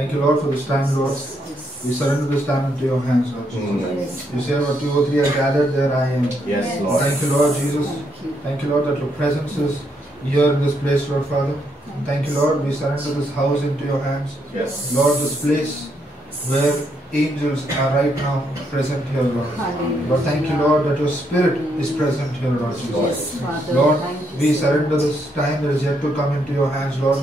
Thank you, Lord, for this time, Lord. We surrender this time into your hands, Lord Jesus. You say where 2 or 3 are gathered, there I am. Yes, Lord. Thank you, Lord Jesus. Thank you, Lord, that your presence is here in this place, Lord Father. Thank you, Lord. We surrender this house into your hands. Yes. Lord, this place where angels are right now present here, Lord. Lord, thank you, Lord, that your spirit is present here, Lord Jesus. Lord, we surrender this time that is yet to come into your hands, Lord.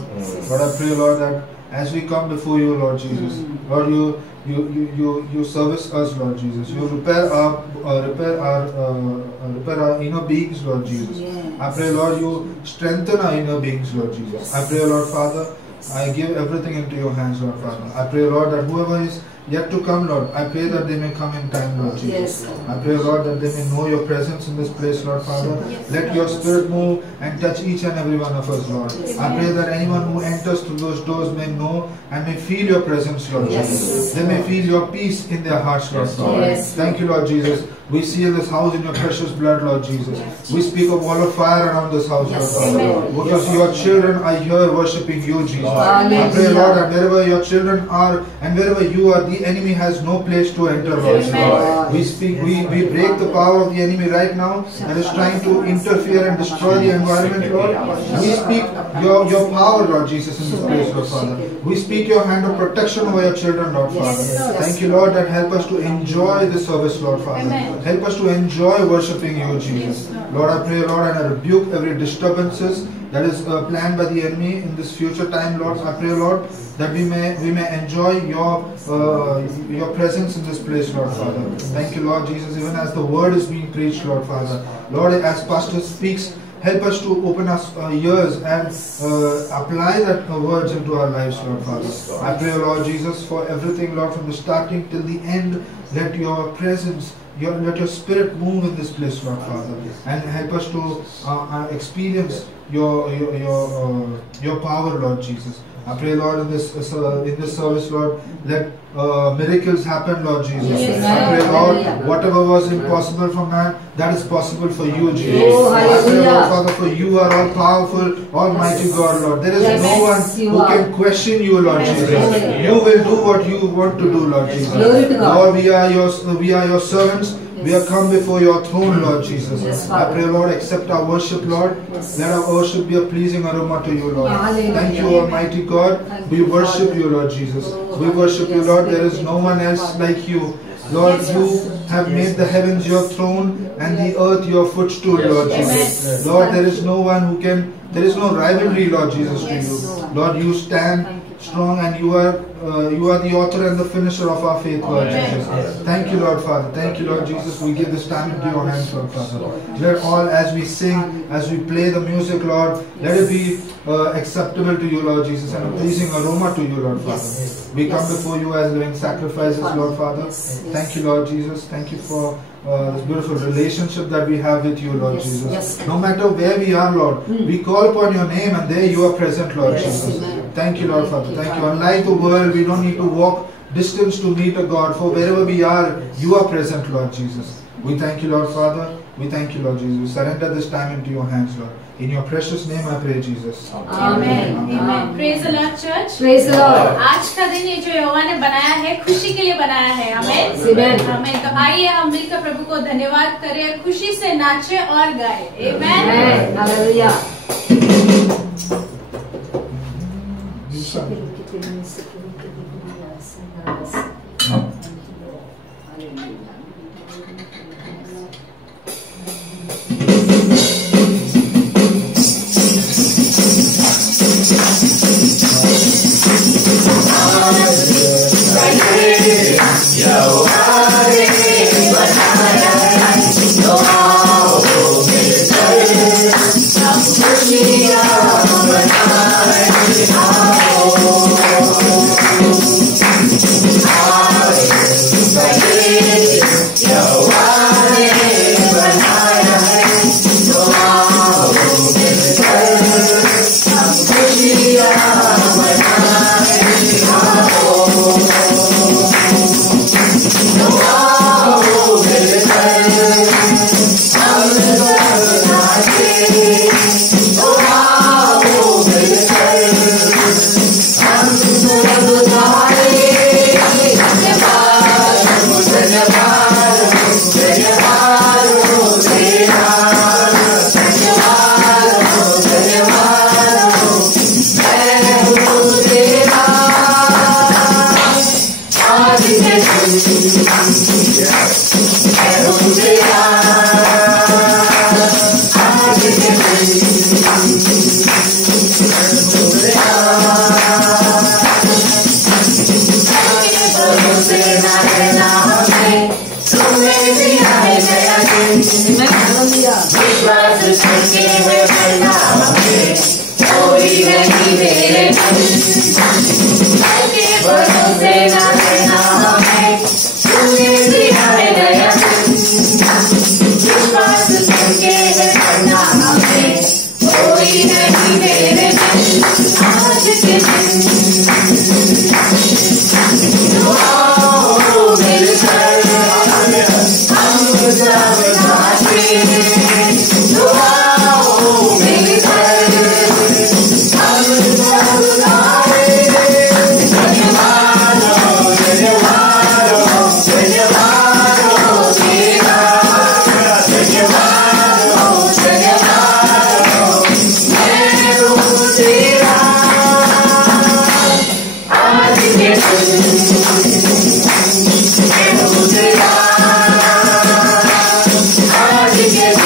Lord, I pray, Lord, that as we come before you, Lord Jesus, Lord, you service us, Lord Jesus. You repair our inner beings, Lord Jesus. I pray, Lord, you strengthen our inner beings, Lord Jesus. I pray, Lord Father, I give everything into your hands, Lord Father. I pray, Lord, that whoever is yet to come, Lord, I pray that they may come in time, Lord Jesus. I pray, Lord, that they may know your presence in this place, Lord Father. Let your spirit move and touch each and every one of us, Lord. I pray that anyone who enters through those doors may know and may feel your presence, Lord Jesus. They may feel your peace in their hearts, Lord Father. Thank you, Lord Jesus. We seal this house in your precious blood, Lord Jesus. We speak of wall of fire around this house, Lord Father. Because your children are here worshipping you, Jesus. I pray, Lord, that wherever your children are and wherever you are, the enemy has no place to enter, Lord Jesus. We break the power of the enemy right now that is trying to interfere and destroy the environment, Lord. We speak your power, Lord Jesus, in this place, Lord Father. We speak your hand of protection over your children, Lord Father. Thank you, Lord, that help us to enjoy this service, Lord Father. Help us to enjoy worshipping you, Jesus. Lord, I pray, Lord, and I rebuke every disturbances that is planned by the enemy in this future time, Lord. I pray, Lord, that we may enjoy your presence in this place, Lord Father. Thank you, Lord Jesus, even as the word is being preached, Lord Father. Lord, as Pastor speaks, help us to open our ears and apply that words into our lives, Lord Father. I pray, Lord Jesus, for everything, Lord, from the starting till the end, let your presence, let your spirit move in this place, Lord Father, and help us to experience your power, Lord Jesus. I pray, Lord, in this service, Lord, let miracles happen, Lord Jesus. I pray, Lord, whatever was impossible for man, that is possible for you, Jesus. I pray, Lord Father, for you are all powerful, almighty God, Lord. There is no one who can question you, Lord Jesus. You will do what you want to do, Lord Jesus. Lord, we are your servants. We have come before your throne, Lord Jesus. I pray, Lord, accept our worship, Lord. Let our worship be a pleasing aroma to you, Lord. Thank you, Almighty God. We worship you, Lord Jesus. We worship you, Lord. There is no one else like you. Lord, you have made the heavens your throne and the earth your footstool, Lord Jesus. Lord, there is no one who can, there is no rivalry, Lord Jesus, to you. Lord, you stand strong and you are the author and the finisher of our faith, Lord Jesus. Thank you, Lord Father. Thank you, Lord Jesus. We give this time into your hands, Lord Father. Let all, as we sing, as we play the music, Lord, let it be acceptable to you, Lord Jesus, and a pleasing aroma to you, Lord Father. We come before you as living sacrifices, Lord Father. Thank you, Lord Jesus. Thank you for this beautiful relationship that we have with you, Lord Jesus. No matter where we are, Lord, we call upon your name and there you are present, Lord Jesus. Thank you, Lord Father. Thank you. Unlike the world, we don't need to walk distance to meet a God. For wherever we are, you are present, Lord Jesus. We thank you, Lord Father. We thank you, Lord Jesus. We surrender this time into your hands, Lord. In your precious name I pray, Jesus. Amen. Amen. Praise the Lord, church. Praise the Lord. आज का दिन ये जो यहोवा ने बनाया है, खुशी के लिए बनाया है. आमेन. आमेन. तो आइए हम मिलकर प्रभु को धन्यवाद करें, खुशी से नाचे और गाए. Amen. Hallelujah. Yeah. सके है करना हमें, कोई नहीं मेरे के भरोसे ना रहना हमें, तूने दिया है नया बात सके है करना हमें, कोई नहीं मेरे आज के दिन मिलकर हम सब नाचे, मिलकर हम सब गाए, धन्यवाद धन्यवाद धन्यवाद तेरा, धन्यवाद धन्यवाद मैं हूँ तेरा आज के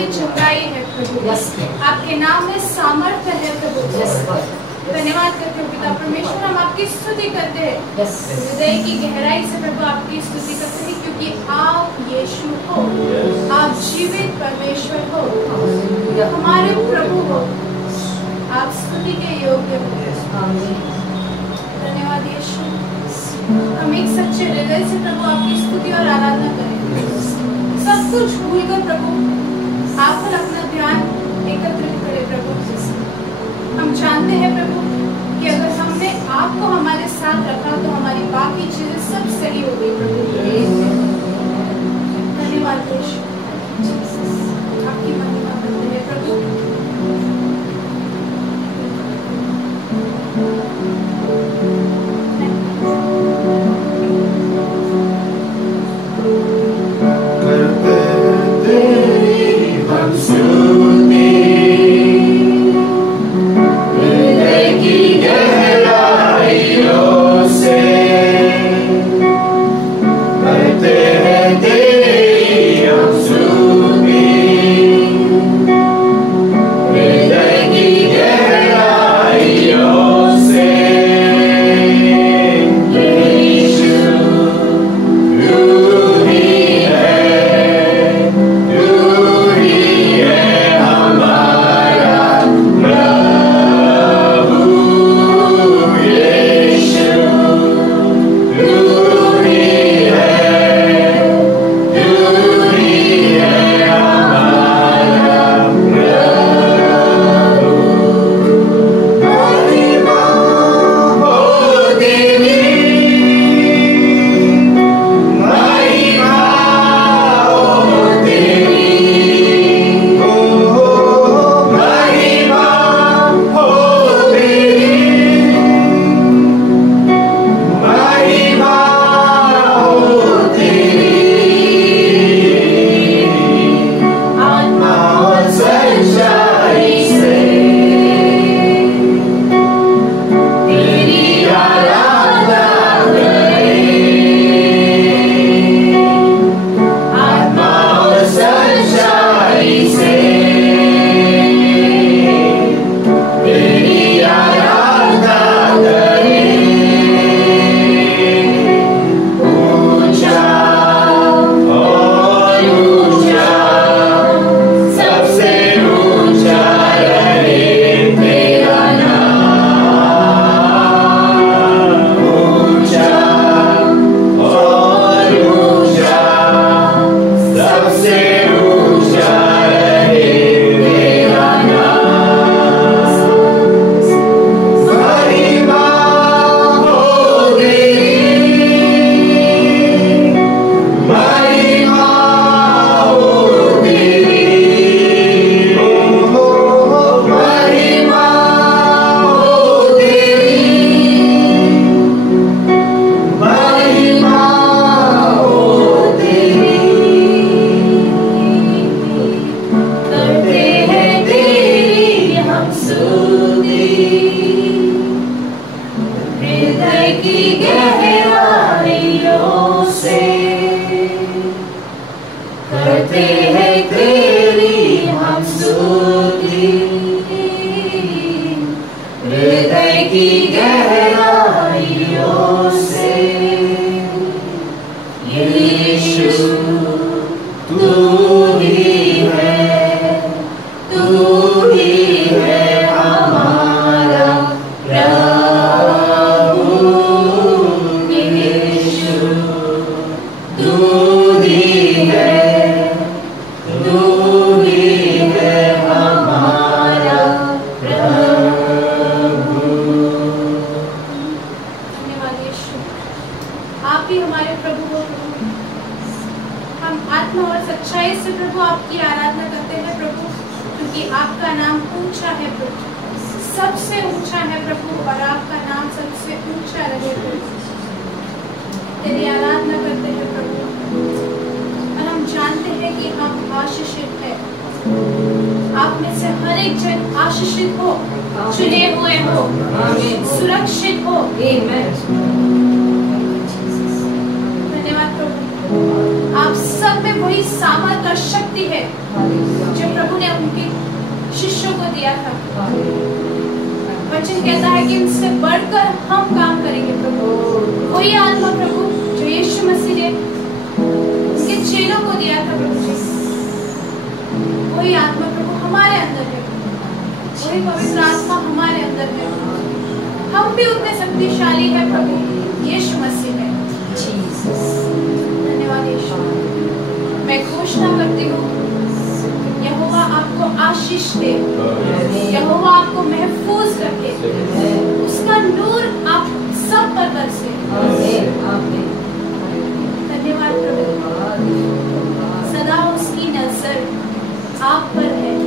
में चंगाई है प्रभु, आपके नाम में सामर्थ्य है प्रभु। धन्यवाद करते हो पिता परमेश्वर, हम आपकी स्तुति करते हैं, हृदय की गहराई से प्रभु आपकी स्तुति करते हैं, क्योंकि आप यीशु हो, आप जीवित परमेश्वर हो, हमारे प्रभु हो, आप स्तुति के योग्य हो। धन्यवाद यीशु, हम एक सच्चे हृदय से प्रभु आपकी स्तुति और आराधना करें, सब कुछ भूलकर प्रभु आप पर अपना ध्यान एकत्रित करें प्रभु। हम जानते हैं प्रभु कि अगर हमने आपको हमारे साथ रखा तो हमारी बाकी चीजें सब सही हो गई प्रभु। धन्यवाद यीशु, आपकी महिमा करते हैं प्रभु। आप सब में वही सामर्थ और शक्ति है जो प्रभु ने उनके शिष्यों को दिया था। वचन कहता है कि इनसे बढ़कर हम काम करेंगे प्रभु। वही आत्मा प्रभु जो यीशु मसीह ने उनके चेलों को दिया था प्रभु जी, वही आत्मा प्रभु हमारे अंदर है, वही पवित्र आत्मा हमारे अंदर है। हम भी उतने शक्तिशाली है प्रभु, यीशु मसीह है। धन्यवाद यीशु। मैं घोषणा करती हूँ, यहोवा आपको आशीष दे, यहोवा आपको महफूज रखे, उसका नूर आप सब पर बरसे। धन्यवाद प्रभु, सदा उसकी नजर आप पर है।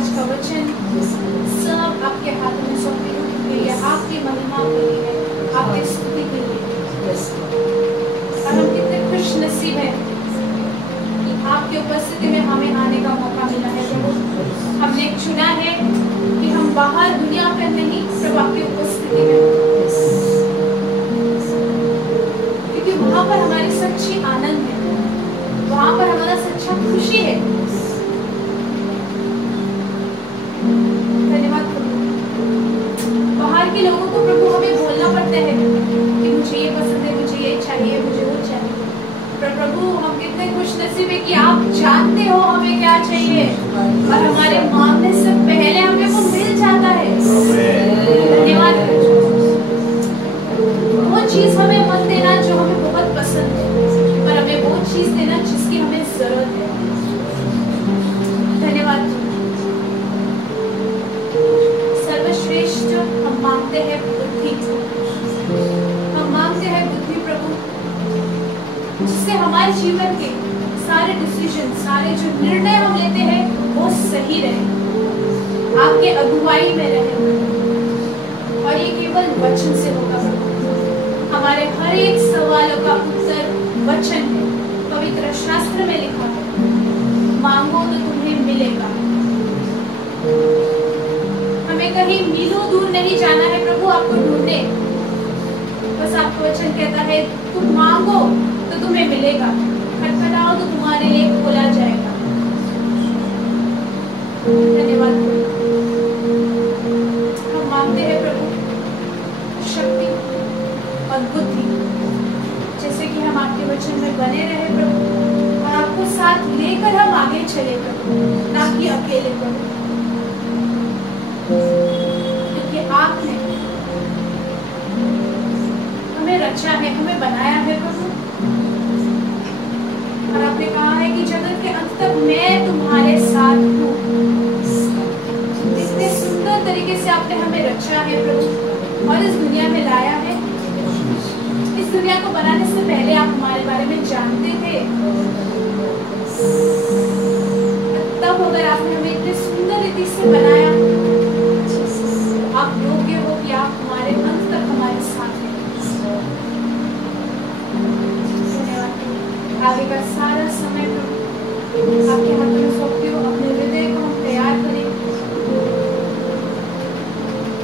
आज का वचन सब आपके हाथों में सौंपी हूँ, क्योंकि ये आपकी महिमा के लिए, आपकी स्तुति के लिए। और हम कितने खुश नसीब हैं कि आपकी उपस्थिति में हमें आने का मौका मिला है प्रभु। हमने चुना है कि हम बाहर दुनिया में नहीं, प्रभु आपकी उपस्थिति में, क्योंकि वहाँ पर हमारी सच्ची आनंद है, वहाँ पर हमारा सच्चा खुशी है। धन्यवाद प्रभु। बाहर के लोगों को प्रभु हमें बोलना पड़ता है कि मुझे ये पसंद है, मुझे ये चाहिए, मुझे वो चाहिए। पर प्रभु हम कितने खुश नसीब है कि आप जानते हो हमें क्या चाहिए, और हमारे मांगने से पहले हमें वो मिल जाता है। धन्यवाद। वो चीज हमें मत देना जो हमें बहुत पसंद है, पर हमें वो चीज देना जिसकी हमें जरूरत है। धन्यवाद। सर्वश्रेष्ठ हम मांगते हैं बुद्धि, हम मांगते हैं बुद्धि प्रभु, जिससे हमारे जीवन के सारे डिसीजन, सारे जो निर्णय हम लेते हैं वो सही रहे, आपके अगुवाई में रहे। और ये केवल वचन से होगा प्रभु। हमारे हर एक सवालों का उत्तर वचन है, पवित्र शास्त्र में लिखा है, मांगो तो तुम्हें मिलेगा। हमें कहीं मीलों दूर नहीं जाना है प्रभु आपको ढूंढने, बस आपका वचन कहता है तुम मांगो तो तुम्हें मिलेगा, खटखटाओ तो तुम्हारे लिए खोला जाएगा। धन्यवाद। हम मांगते हैं प्रभु शक्ति और बुद्धि, जैसे कि हम आपके वचन में बने रहे प्रभु, और आपको साथ लेकर हम आगे चले प्रभु, ना कि अकेले प्रभु, क्योंकि आपने हमें रचा है, हमें बनाया है प्रभु। और आपने कहा है कि जगत के अंत तक मैं तुम्हारे साथ हूँ। इतने सुंदर तरीके से आपने हमें रचा है प्रभु, और इस दुनिया में लाया है। इस दुनिया को बनाने से पहले आप हमारे बारे में जानते थे, तब अगर आपने हमें इतने सुंदर रीति से बनाया, आप योग्य हो कि आप हमारे अंत तक हमारे साथ हैं। धन्यवाद। आगे का सारा समय आपके हाथों में सौंपती हूँ, अपने हृदय को हम तैयार करें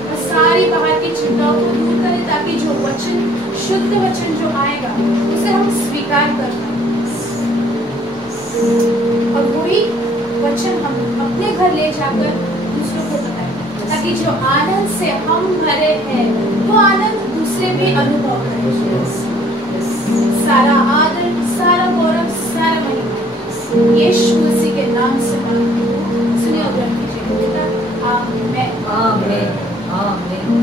और सारी बाहर की चिंताओं को दूर करें, ताकि जो वचन, शुद्ध वचन जो आएगा उसे हम स्वीकार कर पाए, और वही वचन हम अपने घर ले जाकर दूसरों को बताएं, ताकि जो आनंद से हम भरे हैं वो आनंद दूसरे भी अनुभव करें। सारा आदर, सारा गौरव, सारा महिमा यीशु मसीह के नाम से मांगती हूँ, सुनिए और ग्रहण कीजिए पिता। आमीन। आमीन। आमीन।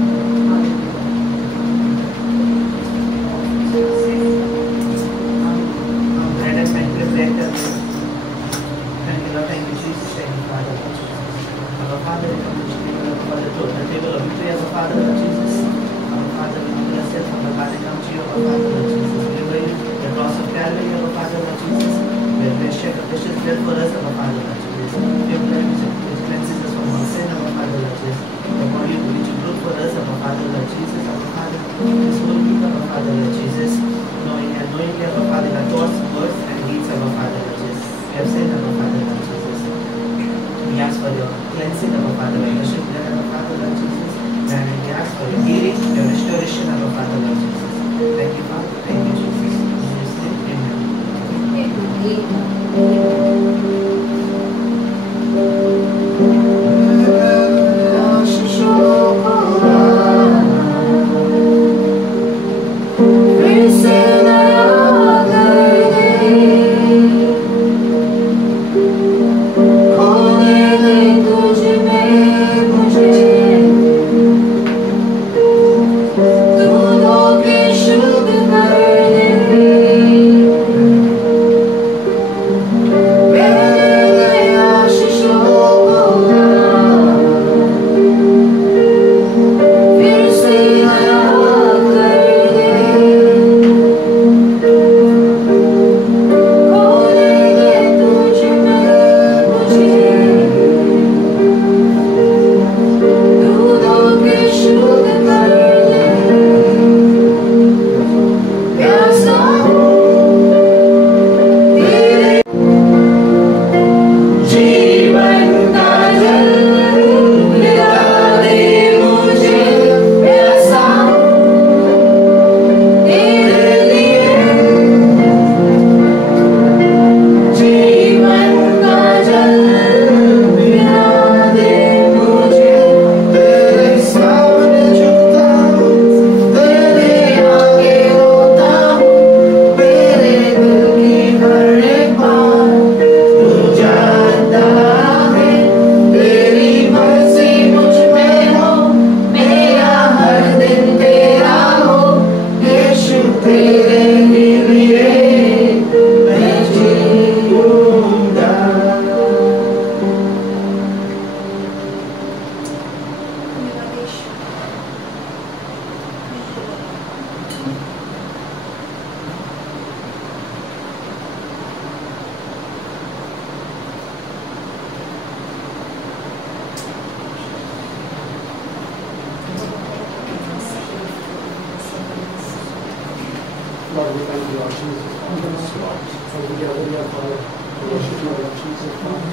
we thank you, Lord Jesus. As we gather here, Father, to worship you, Lord Jesus, Father.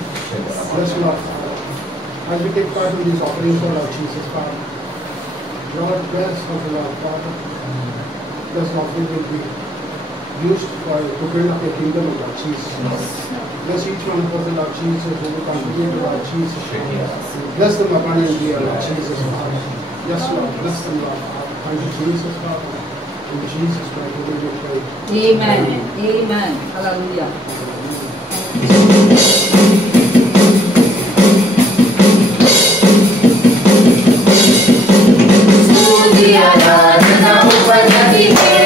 Bless you, Lord, Father. As we take part in these offerings, Lord Jesus, Father. Lord, bless us, Lord, Father. This offering will be used to build up your kingdom, Lord Jesus. Bless each one of us, Lord Jesus, who will contribute to Lord Jesus. Bless them abundantly, Lord Jesus, Father. Yes, Lord, bless them, Lord. Thank you, Jesus, Father. In Jesus' name, we give you praise. Amen. Amen. Hallelujah. स्तुति आराधना ऊपर जाती है,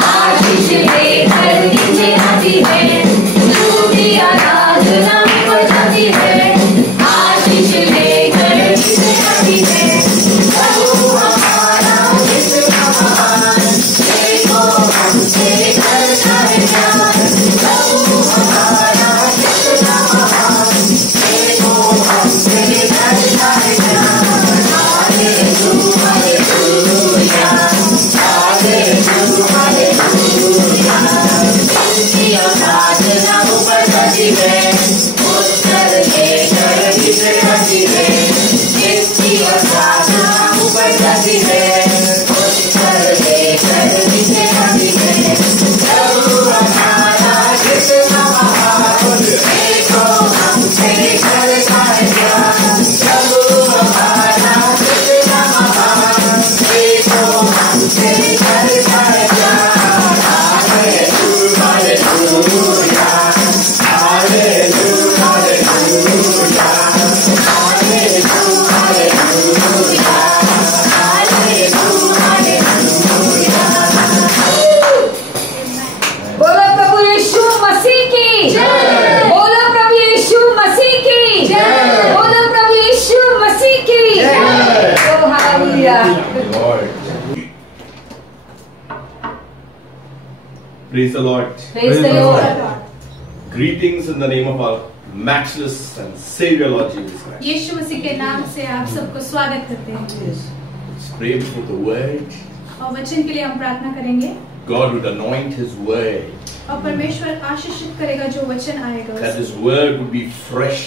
आशीष लेकर नीचे आती है। स्तुति आराधना ऊपर जाती है, आशीष लेकर नीचे आती है। प्रभु हमारा कितना महान, देखो हमसे करता है प्यार। प्रभु हमारा कितना महान, देखो हमसे करता है प्यार। Praise the Lord. Praise the Lord. Greetings in the name of our matchless and Savior Lord Jesus Christ. यीशु मसीह के नाम से आप सबको स्वागत करते हैं। Let's pray before the word. और वचन के लिए हम प्रार्थना करेंगे। God would anoint His word. और परमेश्वर आशीषित करेगा जो वचन आएगा। That His word would be fresh.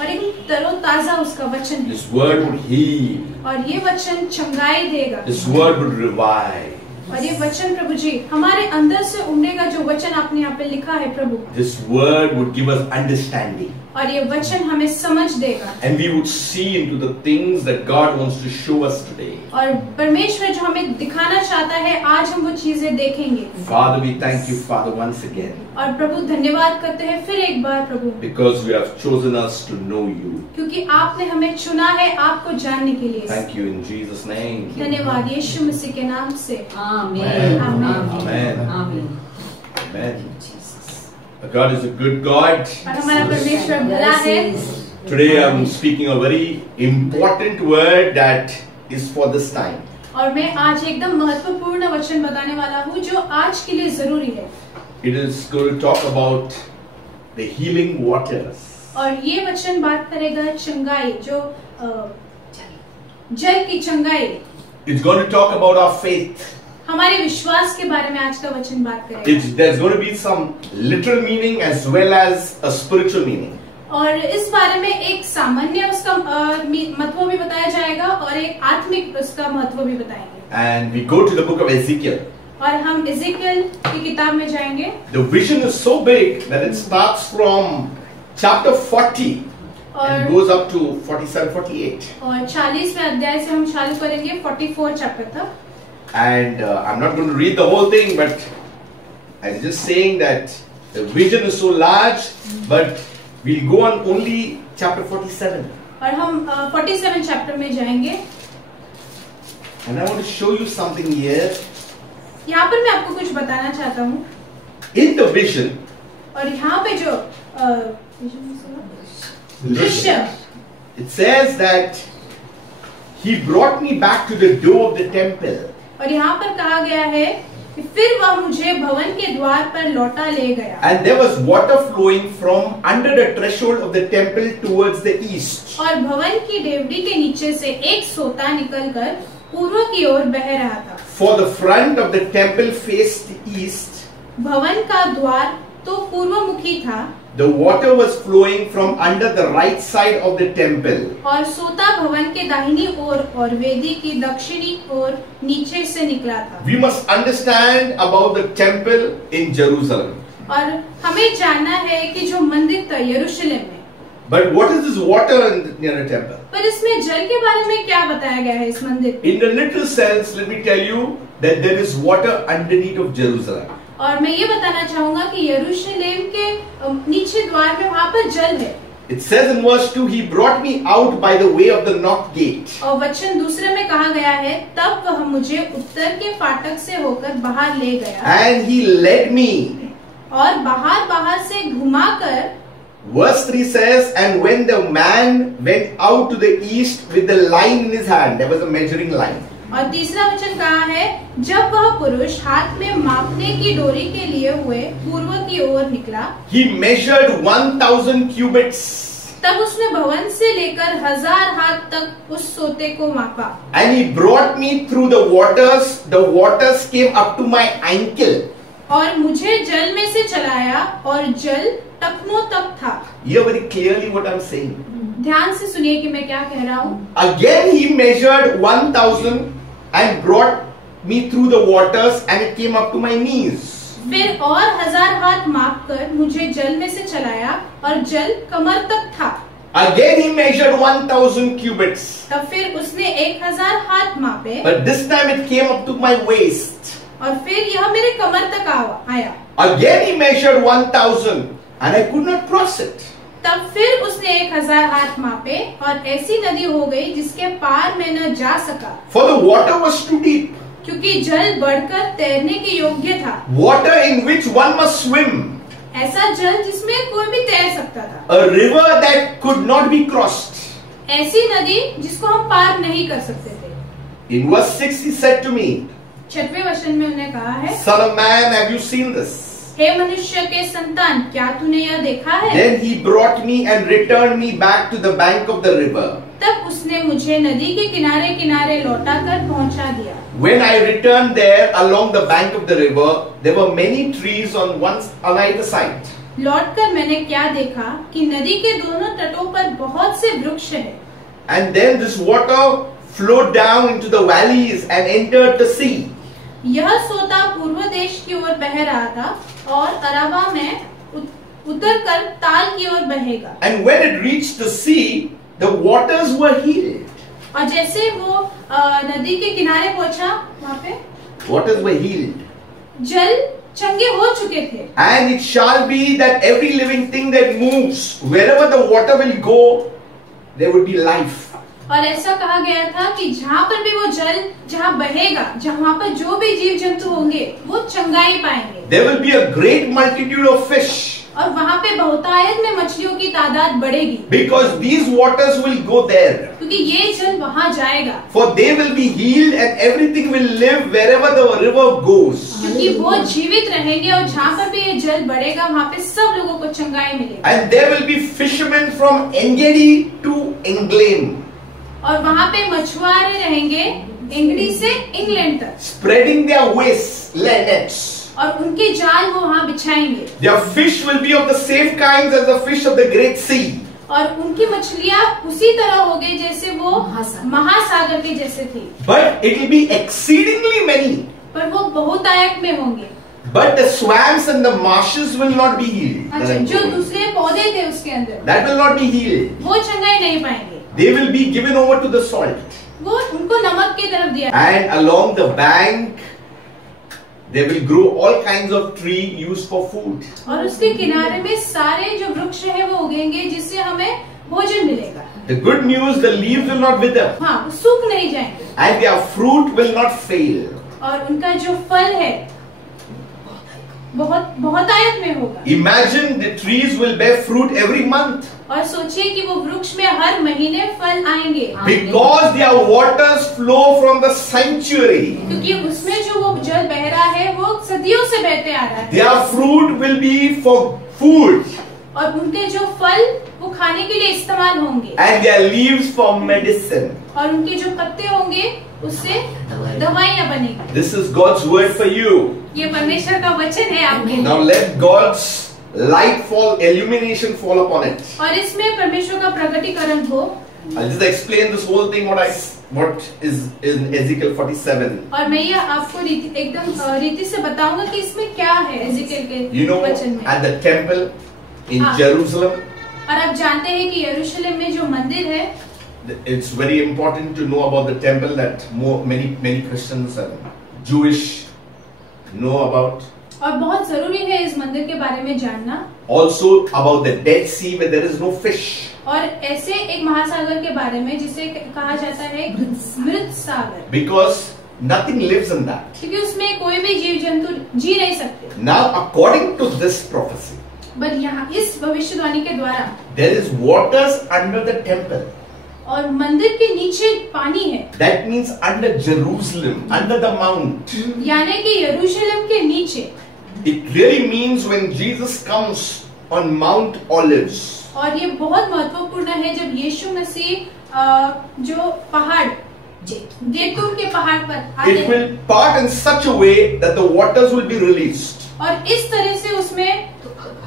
और एक तरोताजा उसका वचन है। His word would heal. और ये वचन चंगाई देगा। His word would revive. और ये वचन प्रभु जी हमारे अंदर से उमड़ेगा जो वचन आपने यहाँ पे लिखा है प्रभु। This word would give us understanding. और ये वचन हमें समझ देगा। And we would see into the things that God wants to show us today. और परमेश्वर जो हमें दिखाना चाहता है आज हम वो चीजें देखेंगे। Father, we thank you, Father, once again. और प्रभु धन्यवाद करते हैं फिर एक बार प्रभु। Because you have chosen us to know you. क्योंकि आपने हमें चुना है आपको जानने के लिए। Thank you in Jesus' name. धन्यवाद यीशु मसीह के नाम से। Amen. Amen. Amen. Amen. Amen. God is a good God. और हमारा परमेश्वर भला है। Today I'm speaking a very important word that is for this time. और मैं आज एकदम महत्वपूर्ण वचन बताने वाला हूँ जो आज के लिए जरूरी है। It is going to talk about the healing waters. और ये वचन बात करेगा चंगाई जो जल की चंगाई। It's going to talk about our faith. हमारे विश्वास के बारे में आज का वचन बात करेगा। There's going to be some literal meaning as well as a spiritual meaning. और इस बारे में एक सामान्य उसका महत्व भी बताया जाएगा और एक आत्मिक उसका महत्व भी बताएंगे। And we go to the book of Ezekiel. और हम एजेकियल की किताब में जाएंगे। The vision is so big that it starts from chapter 40 and goes up to 47, 48. और 40वें अध्याय से हम चालू करेंगे 44 चैप्टर तक। And I'm not going to read the whole thing, but I'm just saying that the vision is so large, but we'll go on only chapter 47. और हम 47 chapter में जाएंगे। And I want to show you something here. यहाँ पर मैं आपको कुछ बताना चाहता हूँ। In the vision, और यहाँ पे जो दृश्य, it says that he brought me back to the door of the temple. और यहाँ पर कहा गया है कि फिर वह मुझे भवन के द्वार पर लौटा ले गया। And there was water flowing from under the threshold of the temple towards the east. और भवन की डेवढ़ी के नीचे से एक सोता निकलकर पूर्व की ओर बह रहा था। For the front of the temple faced east, भवन का द्वार तो पूर्वमुखी था, The water was flowing from under the right side of the temple. और सोता भवन के दाहिनी ओर और वेदी की दक्षिणी ओर नीचे से निकला था। We must understand about the temple in Jerusalem. और हमें जानना है कि जो मंदिर था यरूशलेम में, But what is this water near the temple? पर इसमें जल के बारे में क्या बताया गया है इस मंदिर में? In a little sense, let me tell you that there is water underneath of Jerusalem. और मैं ये बताना चाहूंगा कि यरूशलेम के नीचे द्वार में वहाँ पर जल है। It says in verse 2, He brought me out by the way of the north gate. और वचन दूसरे में कहा गया है, तब वह मुझे उत्तर के फाटक से होकर बाहर ले गया And He led me. और बाहर से घुमाकर, Verse 3 says, And when the man went out to the east with the line in his hand, there was a measuring line. और तीसरा वचन कहा है, जब वह पुरुष हाथ में मापने की डोरी के लिए हुए पूर्व की ओर निकला, He measured 1,000 cubits. तब उसने भवन से लेकर 1000 हाथ तक उस सोते को मापा। And He brought me through the waters. The waters came up to my ankle. और मुझे जल में से चलाया और जल टखनों तक था। Hear very clearly what I'm saying. ध्यान से सुनिए कि मैं क्या कह रहा हूँ। Again He measured 1,000 and brought me through the waters, and it came up to my knees. फिर और 1000 हाथ माप कर मुझे जल में से चलाया और जल कमर तक था। Again He measured 1,000 cubits. तब फिर उसने 1000 हाथ मापे, But this time it came up to my waist. और फिर यह मेरे कमर तक आया। Again He measured 1,000 and I could not cross it. तब फिर उसने 1000 हाथ मापे और ऐसी नदी हो गई जिसके पार में न जा सका, For the water was too deep. क्योंकि जल बढ़कर तैरने के योग्य था। Water in which one must swim. ऐसा जल जिसमें कोई भी तैर सकता था। A river that could not be crossed. ऐसी नदी जिसको हम पार नहीं कर सकते थे। In verse 6 He said to me, 6वें वचन में उन्हें कहा है, Son of man, have you seen this? हे मनुष्य के संतान, क्या तूने यह देखा है? Then He brought me and returned me back to the bank of the river. तब उसने मुझे नदी के किनारे किनारे लौटा कर पहुंचा दिया। When I returned there along the bank of the river, there were many trees on either side. लौटकर मैंने क्या देखा कि नदी के दोनों तटों पर बहुत से वृक्ष हैं। And then this water flowed down into the valleys and entered the sea. यह सोता पूर्व देश की ओर बह रहा था और अराबा में उतरकर ताल की ओर बहेगा। And when it reached the sea, the waters were healed. और जैसे वो नदी के किनारे पहुंचा, वहाँ पे Waters were healed. जल चंगे हो चुके थे। And it shall be that every living thing that moves, wherever the water will go, there would be life. और ऐसा कहा गया था कि जहाँ पर भी वो जल जहाँ बहेगा, जहाँ पर जो भी जीव जंतु होंगे वो चंगाई पाएंगे। There will be a great multitude of fish. और वहाँ पे बहुतायत में मछलियों की तादाद बढ़ेगी, Because these waters will go there. क्योंकि ये जल वहाँ जाएगा। For they will be healed and everything will live wherever the river goes. क्योंकि वो जीवित रहेंगे और जहाँ पर भी ये जल बढ़ेगा वहाँ पे सब लोगों को चंगाई मिलेगी। And there will be fishermen from Engedi to England. और वहाँ पे मछुआरे रहेंगे इंगडी से इंग्लैंड तक, Spreading their nets. और उनके जाल वो वहाँ बिछाएंगे। Their fish will be of the same kinds as the fish of the great sea. और उनकी मछलियाँ उसी तरह हो गई जैसे वो महासागर के जैसे थी। But it will be exceedingly many. पर वो बहुतायत में होंगे। But the swamps and the marshes will not be healed. अच्छा, जो दूसरे पौधे थे उसके अंदर That will not be healed. वो चंगाई नहीं पाएंगे। They will be given over to the salt. वो उनको नमक की तरफ दिया। And along the bank, there will grow all kinds of tree used for food. और उसके किनारे में सारे जो वृक्ष है वो उगेंगे जिससे हमें भोजन मिलेगा। The good news, the leaves will not wither. हाँ, वो सूख नहीं जाएंगे। And their fruit will not fail. और उनका जो फल है बहुतायत में होगा। Imagine the trees will bear fruit every month. और सोचिए कि वो वृक्ष में हर महीने फल आएंगे। Because their waters flow from the sanctuary. क्योंकि उसमें जो वो जल बह रहा है वो सदियों से बहते आ रहा है। Their fruit will be for food. और उनके जो फल वो खाने के लिए इस्तेमाल होंगे। And their leaves for medicine. और उनके जो पत्ते होंगे उससे दवाइयाँ बनेगी। This is God's word for you. ये परमेश्वर का वचन है आपके लिए। Now let God's light fall, illumination fall upon it. और इसमें परमेश्वर का प्रकटीकरण हो। I'll just explain this whole thing what is in Ezekiel 47. और मैं ये आपको एकदम रीति से बताऊंगा कि इसमें क्या है एजेकिएल के You know, वचन में। at the temple in हाँ। Jerusalem, और आप जानते हैं कि यरूशलेम में जो मंदिर है, it's very important to know about the temple that many Christians and Jewish know about. और बहुत जरूरी है इस मंदिर के बारे में जानना। Also about the Dead Sea where there is no fish. और ऐसे एक महासागर के बारे में जिसे कहा जाता है मृत सागर, Because nothing lives in that. क्योंकि उसमें कोई भी जीव जंतु जी नहीं सकते। Now according to this prophecy, पर यहाँ इस भविष्यवाणी के द्वारा there is waters under the temple. और मंदिर के नीचे पानी है, That means under Jerusalem, under the mount. यानी कि यरूशलेम के नीचे। It really means when Jesus comes on Mount Olives. और ये बहुत महत्वपूर्ण है जब यीशु मसीह जो पहाड़ जैतून के पहाड़ पर आते It हैं, will part in such a way that the waters will be released. और इस तरह से उसमें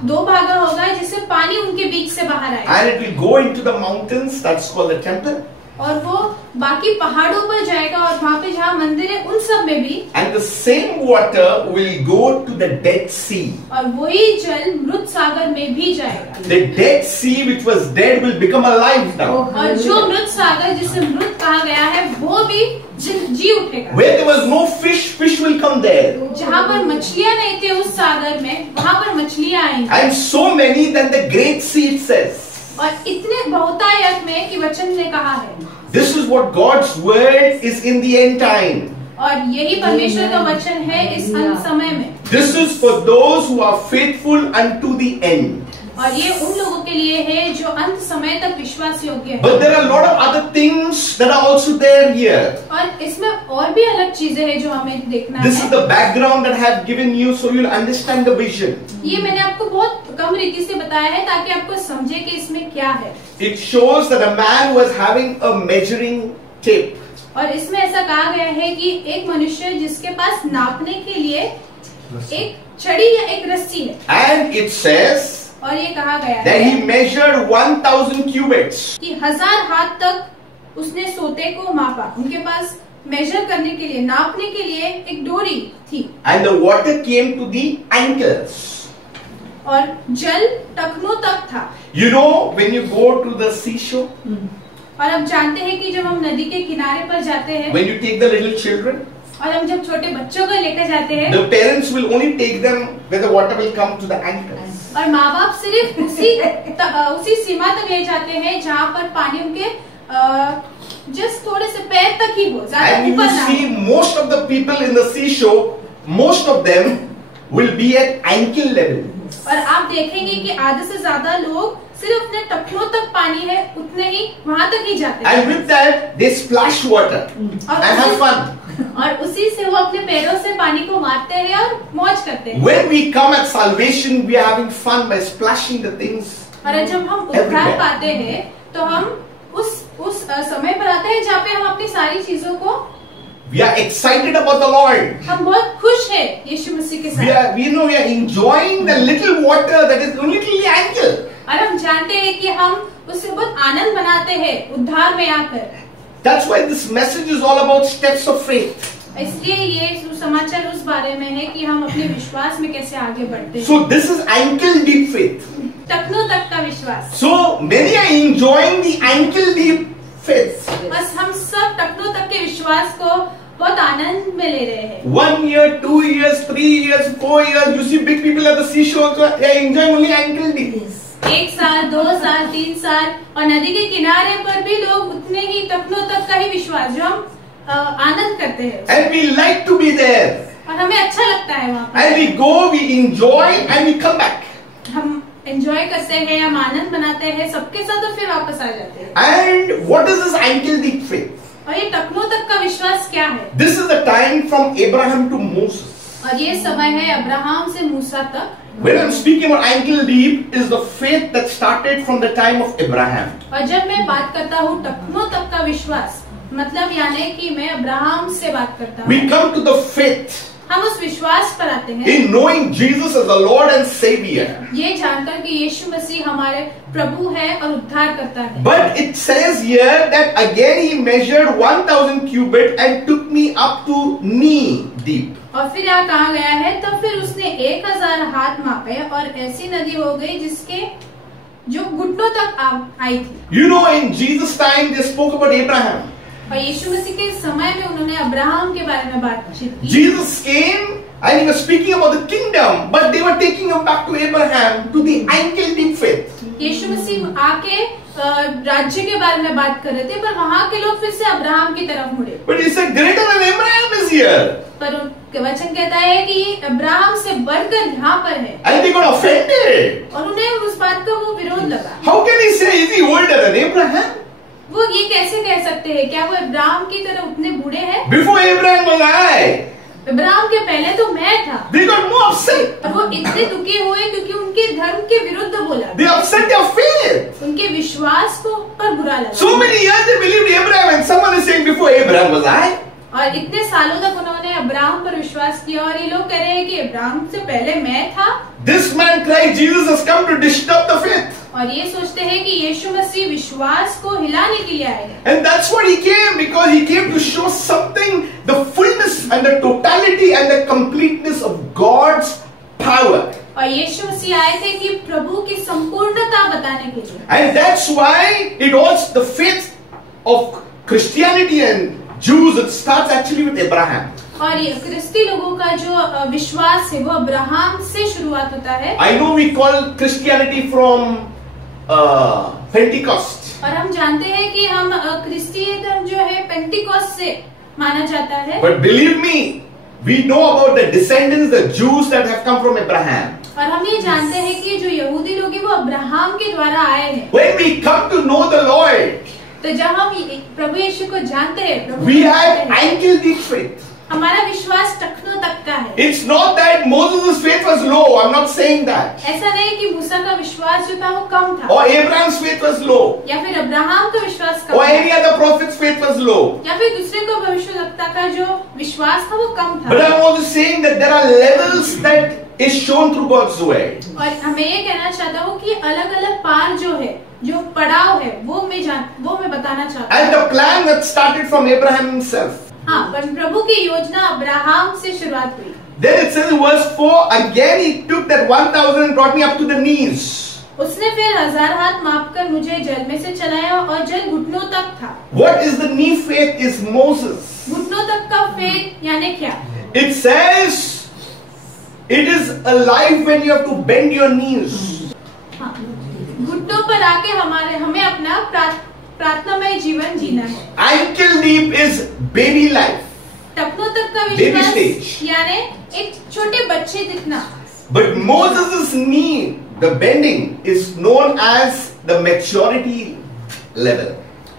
दो भागा होगा जिससे पानी उनके बीच से बाहर आए, And it will go into the mountains, that's called the temple. और वो बाकी पहाड़ों पर जाएगा और वहाँ पे जहाँ मंदिर है उन सब में भी, And the same water will go to the Dead Sea. और वही जल मृत सागर में भी जाएगा। The Dead Sea which was dead will become alive now. और जो मृत सागर जिसे मृत कहा गया है वो भी जी उठेगा। Where there was no fish, fish will come there. जहाँ पर मछलियाँ नहीं थी उस सागर में, वहाँ पर मछलियाँ आएंगी। And so many that the Great Sea it says. और इतने बहुतायत में कि वचन ने कहा है, This is what God's word is in the end time. और यही परमेश्वर का वचन है इस अंत समय में। This is for those who are faithful unto the end. और ये उन लोगों के लिए है जो अंत समय तक विश्वास योग्य है। But there are a lot of other things that are also there here. और इसमें और भी अलग चीजें हैं जो हमें देखना This is है। the background that I have given you so you'll understand the vision. ये मैंने आपको बहुत कम रीति से बताया है ताकि आपको समझे कि इसमें क्या है। It shows that a man was having a measuring tape. और इसमें ऐसा कहा गया है कि एक मनुष्य जिसके पास नापने के लिए एक छड़ी या एक रस्सी है, And it says और ये कहा गया that है he measured 1,000 cubits. कि 1000 हाथ तक उसने सोते को मापा। उनके पास मेजर करने के लिए, नापने के लिए एक डोरी थी, And the water came to the ankles. और जल टखनों तक था। You know, when you go to the seashore, और अब जानते हैं कि जब हम नदी के किनारे पर जाते हैं when you take the little children, और हम जब छोटे बच्चों को लेकर जाते हैं, the parents will only take them where the water will come to the ankles. और माँ बाप सिर्फ उसी सीमा तक ले जाते हैं जहाँ पर पानी उनके जस्ट थोड़े से पैर तक ही हो, ज्यादा And you ऊपर will ना see हो। most of the people in the seashore, most of them will be at ankle level. और आप देखेंगे कि आधे से ज्यादा लोग सिर्फ अपने टखनों तक पानी है उतने ही वहाँ तक ही जाते हैं। And with that, they splash water and have fun. और उसी से वो अपने पैरों से पानी को मारते हैं और मौज करते हैं। When we come at salvation, we are having fun by splashing the things. और जब हम उद्धार Everywhere. पाते हैं तो हम उस समय पर आते हैं जहाँ पे हम अपनी सारी चीजों को, We are excited about the Lord. हम बहुत खुश हैं यीशु मसीह के साथ। We are enjoying the little water that is only till the ankle. और हम जानते हैं कि हम उससे बहुत आनंद मनाते हैं उद्धार में आकर। That's why this message is all about steps of faith. इसलिए ये समाचार उस बारे में है कि हम अपने विश्वास में कैसे आगे बढ़ते हैं। So this is ankle deep faith. टखनों तक का विश्वास। So many are enjoying the ankle deep faith. बस हम सब टखनों तक के विश्वास को बहुत आनंद में ले रहे हैं। 1 year, 2 years, 3 years, 4 years, you see big people at the seashore, so they are enjoying only ankle deep. 1 साल, 2 साल, 3 साल, और नदी के किनारे पर भी लोग उतने ही टखनों तक का ही विश्वास जो हम आनंद करते हैं, And we like to be there. और हमें अच्छा लगता है वहाँ पर। And we go, we enjoy, and we come back. हम एंजॉय करते हैं, हम आनंद मनाते हैं सबके साथ और फिर वापस आ जाते हैं। And what is this ankle deep faith? और ये टखनों तक का विश्वास क्या है? This is the time from Abraham to Moses. और ये समय है अब्राहम से मूसा तक। When I'm speaking about ankle deep, is the faith that started from the time of Abraham. और जब मैं बात करता हूँ टखनों तक का विश्वास, मतलब यानी कि मैं अब्राहम से बात करता हूँ। We come to the faith हम उस विश्वास पर आते हैं in knowing Jesus as the Lord and Savior. ये जानकर कि यीशु मसीह हमारे प्रभु है और उद्धार करता है। But it says here that again he measured 1,000 cubit and took me up to knee deep. और फिर यहाँ कहा गया है तो फिर उसने 1000 हाथ मापे और ऐसी नदी हो गई जिसके जो घुटनों तक आई थी। You know, in Jesus' time they spoke about Abraham. और यीशु मसीह के समय में उन्होंने अब्राहम के बारे में बातचीत की। Jesus came and he was speaking about the kingdom, but they were taking him back to Abraham, to the ankle deep faith. यीशु मसीह आके राज्य के बारे में बात कर रहे थे, पर वहाँ के लोग फिर से अब्राहम की तरफ मुड़े। But he said, greater than Abraham is here. पर वचन कहता है कि ये अब्राहम से बढ़कर यहाँ पर है। And they got offended. और उन्हें उस बात का वो विरोध लगा। How can he say, is he older than Abraham? वो ये कैसे कह सकते हैं? क्या वो अब्राहम की तरह उतने बूढ़े हैं? Before Abraham was I. Abraham के पहले तो मैं था। They got more upset. और वो इतने दुखी हुए क्योंकि उनके धर्म के विरुद्ध बोला। They upset their faith. उनके विश्वास को पर बुरा लगा। So many years they believed Abraham, and someone is saying, before Abraham was I. और इतने सालों तक उन्होंने अब्राहम पर विश्वास किया और ये लोग कह रहे हैं कि अब्राहम से पहले मैं था। This man Christ Jesus has come to disturb the faith. और ये सोचते हैं कि यीशु मसीह विश्वास को हिलाने के लिए आए हैं। And that's what he came, because he came to show something, the fullness and the totality and the completeness of God's power. और यीशु मसीह आए थे कि प्रभु की संपूर्णता बताने के लिए। And that's why it was the faith of Christianity and Jews, it starts actually with Abraham. और ये क्रिस्ती लोगों का जो विश्वास है वो अब्राहम से शुरुआत होता है। I know we call Christianity from Pentecost. और हम जानते हैं कि हम क्रिस्तीय धर्म जो है पेंटिकॉस्ट से माना जाता है। But believe me, we know about the descendants, the Jews that have come from Abraham. और हम ये जानते हैं कि जो यहूदी लोग हैं वो अब्राहम के द्वारा आए हैं। When we come to know the Lord, तो जब हम प्रभु यीशु को जानते हैं, प्रभु we को have जानते हैं, ankle deep faith. हमारा विश्वास टखनों तक का है। It's not that Moses' faith was low. I'm not saying that. ऐसा नहीं कि मूसा का विश्वास जो था वो कम था, Or Abraham's faith was low. या फिर अब्राहम का विश्वास कम Or था, any other prophet's faith was low. या फिर दूसरे को भविष्यवक्ता का जो विश्वास था वो कम था। But I'm also saying that there are levels that is shown through God's word. और हमें ये कहना चाहता हूँ कि अलग अलग पार जो है, जो पड़ाव है, वो मैं बताना चाहता हूँ। And the plan that started from Abraham himself. हाँ, पर प्रभु की योजना अब्राहम से शुरुआत हुई। Then it says in verse 4, again he took that 1,000 and brought me up to the knees. उसने फिर 1000 हाथ मापकर मुझे जल में से चलाया और जल घुटनों तक था। What is the knee faith is Moses. घुटनों तक का फेथ यानी क्या? It says it is a life when you have to bend your knees. हाँ, घुटनों पर आके हमें अपना प्रार्थनामय जीवन जीना है। Ankle deep is baby life. टखनों तक का Baby विश्वास stage. यानी एक छोटे बच्चे जितना। But Moses' knee, the bending, is known as the maturity level.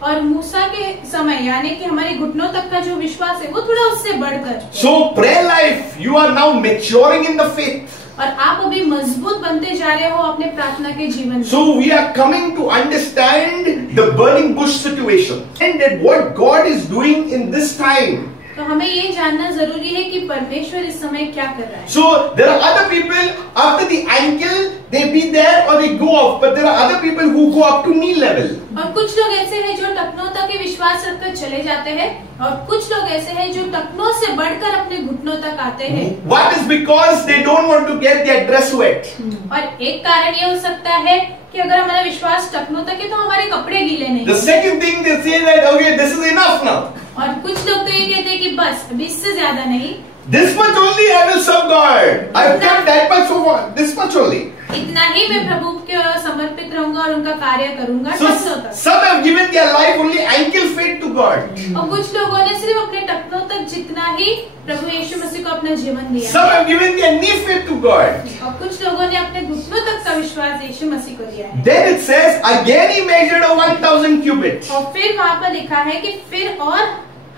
और मूसा के समय यानी कि हमारे घुटनों तक का जो विश्वास है वो थोड़ा उससे बढ़कर। So prayer life, you are now maturing in the faith. और आप अभी मजबूत बनते जा रहे हो अपने प्रार्थना के जीवन में। So we are coming to understand the burning bush situation and that what God is doing in this time. तो हमें ये जानना जरूरी है कि परमेश्वर इस समय क्या कर रहा है। So there are other people after the ankle they be there or they go off, but there are other people who go up to knee level. और कुछ लोग ऐसे हैं जो टखनों तक के विश्वास रखकर चले जाते हैं और कुछ लोग ऐसे हैं जो टखनों से बढ़कर अपने घुटनों तक आते हैं। What is because they don't want to get their dress wet. और एक कारण ये हो सकता है कि अगर हमारा विश्वास टखनों तक है तो हमारे कपड़े गीले नहीं। The second thing they say that okay, this is enough now. और कुछ लोग तो ये कहते हैं कि बस अभी इससे ज्यादा नहीं, This much only I will serve God. I've kept that much for what? This much only. इतना ही मैं प्रभु के समर्पित रहूंगा और उनका कार्य करूंगा So टखनों तक। some have given their life only ankle faith to God. और कुछ लोगों ने सिर्फ अपने टखनों तक जितना ही प्रभु यीशु मसीह को अपना जीवन दिया। Some have given their knee faith to God. और कुछ लोगों ने अपने घुटनों तक का विश्वास यीशु मसीह को दिया है। Then it says again he measured a 1,000 cubits. और फिर वहाँ पर लिखा है कि फिर और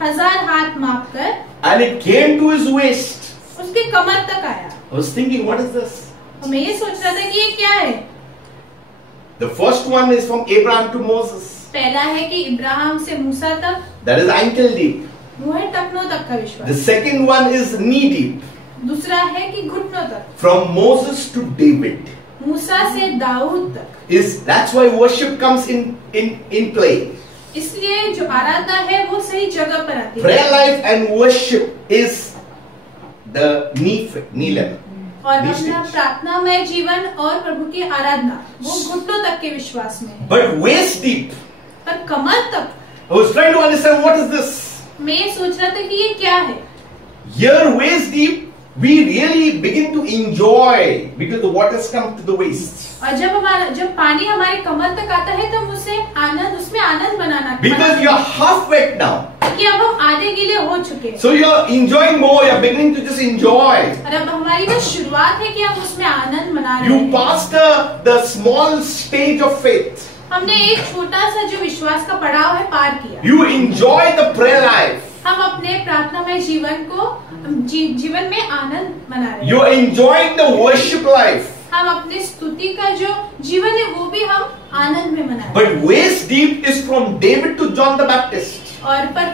1000 हाथ मापकर And it came to his waist. उसके कमर तक आया। I was thinking, what is this? और मैं ये सोच रहा था कि ये क्या है। The first one is from Abraham to Moses. पहला है कि इब्राहिम से मूसा तक, that is ankle deep. वो है टखनों तक का The विश्वास। second one is knee deep, दूसरा है कि घुटनों तक, from Moses to David. मूसा से दाऊद तक। That's why worship comes in play. इसलिए जो आराधना है वो सही जगह पर आती है। Prayer life and worship is the knee level. और knee अपना stage. प्रार्थनामय जीवन और प्रभु की आराधना वो घुटनों तक के विश्वास में है। But waist deep, पर कमर तक I was trying to understand what is this. मैं ये सोच रहा था कि ये क्या है। Here, waist deep, we really begin to enjoy because the waters come to the waist. और जब पानी हमारे कमर तक आता है तो उसमें आनंद बनाना, Because you are half wet now. कि अब हम आधे गीले हो चुके हैं। So you are enjoying more, you are beginning to just enjoy. और अब हमारी बस शुरुआत है कि हम उसमें आनंद मना रहे You हैं। passed the small stage of faith. हमने एक छोटा सा जो विश्वास का पड़ाव है पार किया। You enjoy the prayer life. हम अपने प्रार्थनामय जीवन को जीवन में आनंद मना रहे हैं। You are enjoying the worship life. हम अपने स्तुति का जो जीवन है वो भी हम आनंद में मना रहे हैं। But waist deep is from David to John the Baptist. और पर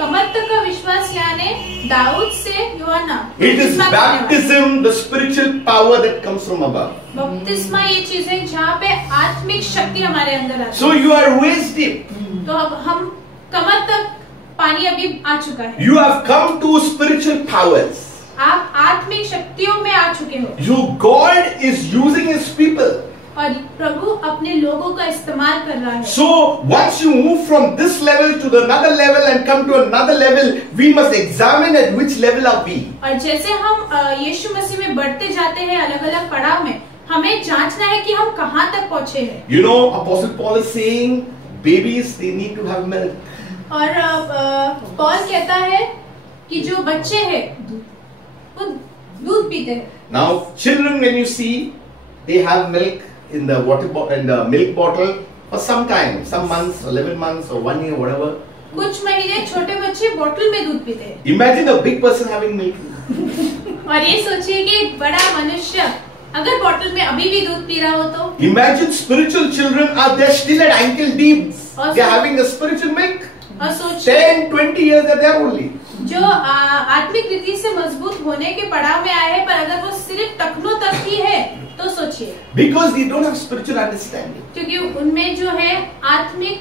कमर तक का विश्वास यानी दाऊद से यूहन्ना। It is baptism, the spiritual power that comes from above. बपतिस्मा ये चीज है जहाँ पे आत्मिक शक्ति हमारे अंदर आती है। So you are waist deep. तो अब हम कमर तक पानी अभी आ चुका है। You have come to spiritual powers. आप आत्मिक शक्तियों में आ चुके हो। You, God is using His people. और प्रभु अपने लोगों का इस्तेमाल कर रहा है। So once you move from this level to the another level and come to another level, we must examine at which level are we. और जैसे हम यीशु मसीह में बढ़ते जाते हैं अलग अलग पड़ाव में, हमें जांचना है कि हम कहाँ तक पहुँचे हैं। You know, Apostle Paul is saying, babies they need to have milk. और पॉल कहता है कि जो बच्चे हैं वो दूध पीते हैं। Now children, when you see, they have milk in the in the milk bottle for some time, some months, 11 months or 1 year, whatever. कुछ महीने छोटे बच्चे बोतल में दूध पीते हैं। Imagine a big person having milk. और ये सोचिए कि एक बड़ा मनुष्य अगर बोतल में अभी भी दूध पी रहा हो तो। Imagine spiritual children are there still at ankle deep. They are having the spiritual milk. और सोचिए 10-20 years they're there only. जो आत्मिक रीति से मजबूत होने के पड़ाव में आए हैं, पर अगर वो सिर्फ टखनों तक ही है तो सोचिए। Because they don't have spiritual understanding. क्योंकि उनमें जो है आत्मिक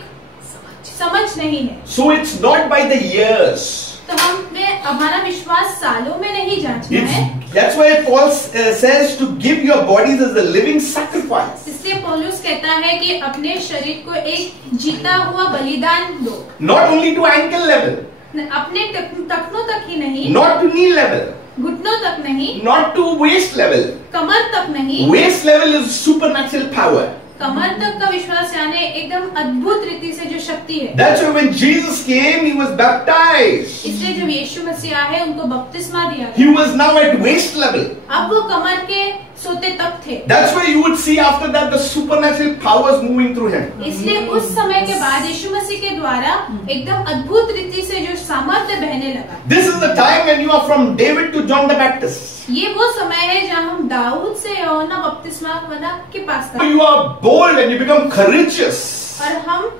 समझ नहीं है। So it's not by the years. तो हमें हमारा विश्वास सालों में नहीं जांचना है। That's why Paul says to give your bodies as a living sacrifice. इसलिए पौलुस कहता है कि अपने शरीर को एक जीता हुआ बलिदान दो। Not only to ankle level. अपने टखनों तक ही नहीं, Not to knee level. घुटनों तक नहीं, Not to waist level. कमर तक नहीं। Waist level is supernatural power. कमर तक का विश्वास यानी एकदम अद्भुत रीति से जो शक्ति है। That's why when Jesus came, he was baptized. इसलिए जब यीशु मसीह आए उनको बपतिस्मा दिया He गया। was now at waist level. अब वो कमर के सोते तक थे। That's why you would see after that the supernatural powers moving through him. इसलिए उस समय के बाद यीशु मसीह के द्वारा एकदम अद्भुत रीति से जो सामर्थ्य बहने लगा। This is the time when you are from David to John the Baptist. ये वो समय है जहाँ हम दाऊद से यूहन्ना बपतिस्मा वाला के पास था। You are bold and you become courageous. और हम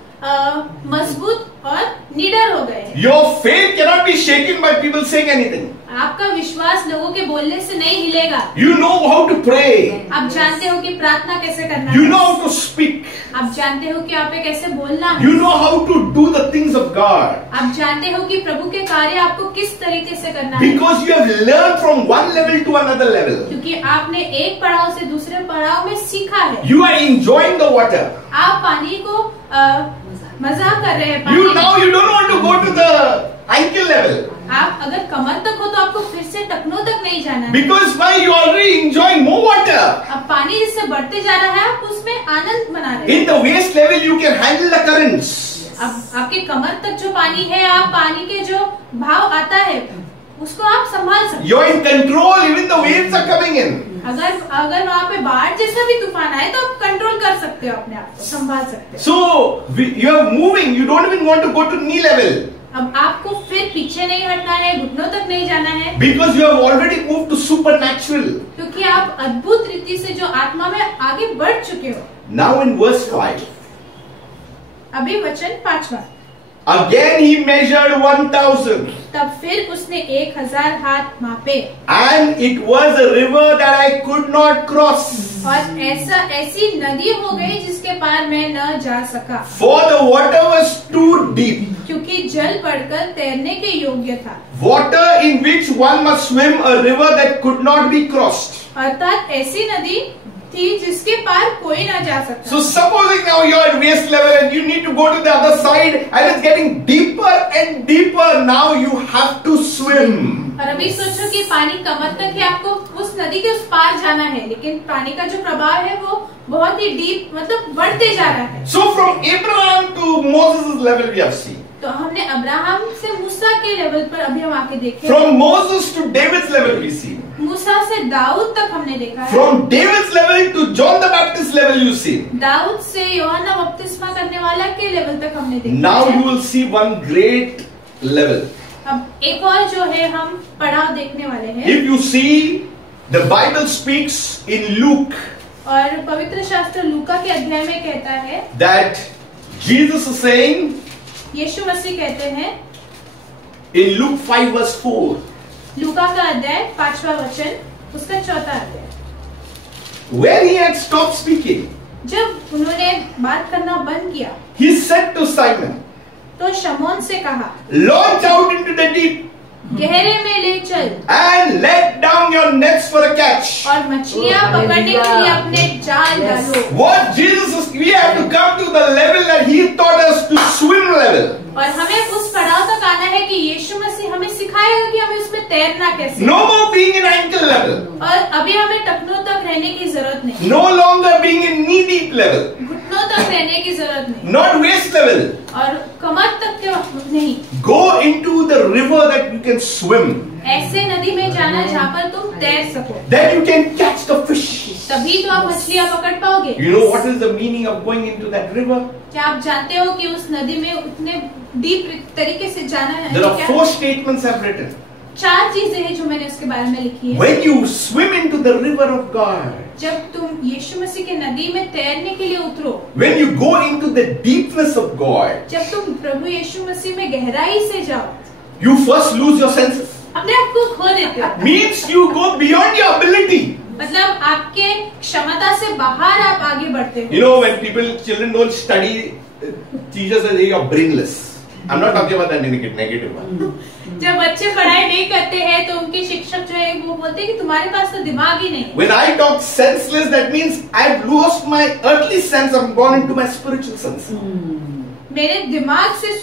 मजबूत और निडर हो गए हैं। Your faith cannot be shaken by people saying anything. आपका विश्वास लोगों के बोलने से नहीं हिलेगा। You know how to pray. आप जानते हो कि प्रार्थना कैसे करना You है। know how to speak. आप जानते हो कि आपे कैसे बोलना है। You know how to do the things of God. आप जानते हो कि प्रभु के कार्य आपको किस तरीके से करना है। Because you have learned from one level to another level. क्योंकि आपने एक पड़ाव से दूसरे पड़ाव में सीखा है। You are enjoying the water. आप पानी को मजाक कर रहे हैं। You don't want to go to the ankle level. आप अगर कमर तक हो तो आपको फिर से टखनों तक नहीं जाना है। Because why you are already enjoying more water. अब पानी जिससे बढ़ते जा रहा है आप उसमें आनंद मना रहे हैं। In the waist level you can handle the currents. अब आपके कमर तक जो पानी है, आप पानी के जो भाव आता है उसको आप संभाल सकते हैं। You're in control, even the waves are coming in. अगर वहाँ पे बाढ़ जैसा भी तूफान आए तो आप कंट्रोल कर सकते हो, अपने आप को संभाल सकते हो। So you are moving. You don't even want to go to knee level. अब आपको फिर पीछे नहीं हटना है, घुटनों तक नहीं जाना है। Because you have already moved to supernatural. क्योंकि आप अद्भुत रीति से जो आत्मा में आगे बढ़ चुके हो। Now in verse 5. अभी वचन 5वां। Again he measured 1,000. तब फिर उसने 1000 हाथ मापे, And it was a river that I could not cross. और ऐसी नदी हो गई जिसके पार मैं न जा सका, For the water was too deep. क्योंकि जल बढ़कर तैरने के योग्य था। Water in which one must swim, a river that could not be crossed. अर्थात ऐसी नदी थी जिसके पार कोई ना जा सकता। So supposing now you're at waist level and you need to go to the other side and it's getting deeper and deeper, now you have to swim. और अभी सोचो कि पानी कमर तक है, आपको उस नदी के उस पार जाना है, लेकिन पानी का जो प्रभाव है वो बहुत ही डीप, मतलब बढ़ते जा रहा है। So from Abraham to Moses' level we have seen. तो हमने अब्राहम से मूसा के लेवल पर अभी हम आके देखे। From Moses to David's level we see. मूसा से दाऊद तक हमने देखा है। From David's level to John the Baptist's level you see. Dawood से यूहन्ना बपतिस्मा करने वाला के लेवल तक हमने देखा। Now you will see one great level. अब एक और जो है हम पड़ाव देखने वाले हैं। If you see, the Bible speaks in Luke और पवित्र शास्त्र लूका के अध्याय में कहता है that Jesus is saying यीशु मसीह कहते हैं in Luke 5 verse 4, लूका का अध्याय 5वां वचन, उसका 4था अध्याय, when he had stopped speaking, जब उन्होंने बात करना बंद किया he said to Simon, तो शमौन से कहा, launch out into the deep गहरे में ले चल and let down your nets for a catch. और मछलियां पकड़ने के लिए अपने जाल डालो। What Jesus is, we have to come to the level that he taught us to swim level. और हमें उस पड़ाव तक आना है कि यीशु मसीह हमें सिखाएगा कि हमें उसमें तैरना कैसे। No more being in ankle level. और अभी हमें टखनों तक रहने की जरूरत नहीं, No longer being in knee deep level. घुटनों तक रहने की जरूरत नहीं, Not waist level. और कमर तक के नहीं। Go into the river that you can swim. ऐसे नदी में जाना जहाँ पर तुम तैर सको, That you can catch the fish. तभी तो आप मछलियाँ पकड़ पाओगे। You know what is the meaning of going into that river? क्या आप जानते हो कि उस नदी में उतने डीप तरीके से जाना है There are क्या? 4 statements I've written. 4 चीजें हैं जो मैंने उसके बारे में लिखी है। When you swim into the river of God, जब तुम यीशु मसीह के नदी में तैरने के लिए उतरो, when you go into the deepness of God, जब तुम प्रभु यीशु मसीह में गहराई से जाओ, you first lose your senses. अपने आप को खो देते हो। Means you go beyond your ability. मतलब आपके क्षमता से बाहर आप आगे बढ़ते हो। You know, when children don't study, teachers say you're brainless. I'm not talking about that negative one. जब बच्चे पढ़ाई नहीं करते हैं तो उनके शिक्षक जो है वो बोलते हैं कि तुम्हारे पास तो दिमाग ही नहीं। When I talk senseless, that means I've lost my earthly sense. I've gone into my spiritual sense. मेरे दिमाग से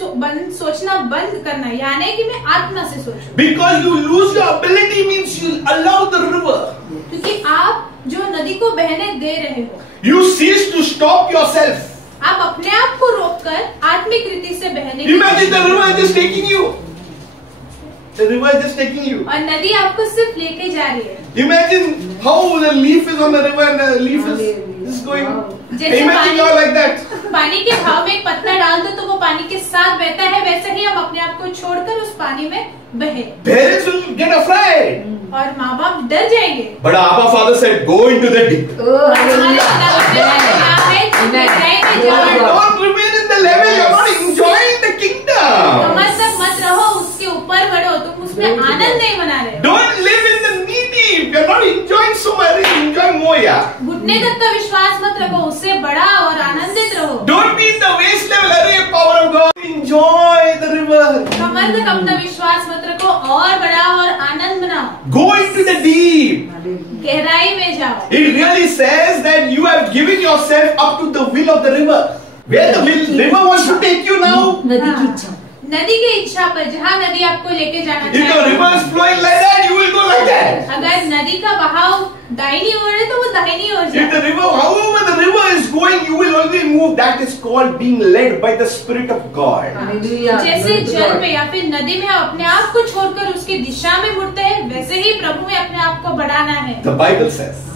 सोचना बंद करना, यानी कि मैं आत्मा से सोचूं। Because you lose your ability means you allow the river. क्योंकि आप जो नदी को बहने दे रहे हो, You cease to stop yourself. आप अपने आप को रोककर आत्मिक रीति से बहने Imagine the river is just taking you. The river is just taking you. और नदी आपको सिर्फ लेके जा रही है। Imagine how the leaf is on the river and the leaf is going. जैसे Imagine you're like that. पानी के भाव में एक पत्ता डाल दो तो वो पानी के साथ बहता है, वैसे ही हम अपने आप को छोड़कर उस पानी में बहे। Parents will get afraid. और माँ बाप डर जाएंगे। But Abba Father said, go into the deep. Don't remain in the level. You're not enjoying the kingdom. कमर तक मत रहो, उसके ऊपर बढ़ो, तुम उसमें आनंद नहीं मना रहे हो। Don't live in the knee deep. You're not enjoying so much. You're enjoying more, yeah. घुटने तक का विश्वास मत रखो, उससे बड़ा और आनंदित रहो। Don't be in the waist level. Array, power of God. Enjoy the river. कमर तक अपना विश्वास मत रखो, और बड़ा और आनंद मनाओ। Go into the deep. गहराई में जाओ। It really says that you have given yourself up to the will of the river. Where the river wants to take you now. नदी की इच्छा पर, जहाँ नदी आपको लेके जाना If the चाहे। river is flowing like that, you will go like that. अगर नदी का बहाव दाहिनी ओर है तो वो दाहिनी ओर If जाए। the river, however the river is going, you will only move. That is called being led by the Spirit of God. जैसे जल में या फिर नदी में हम अपने आप को छोड़कर उसकी दिशा में मुड़ते हैं, वैसे ही प्रभु में अपने आप को बढ़ाना है। The Bible says,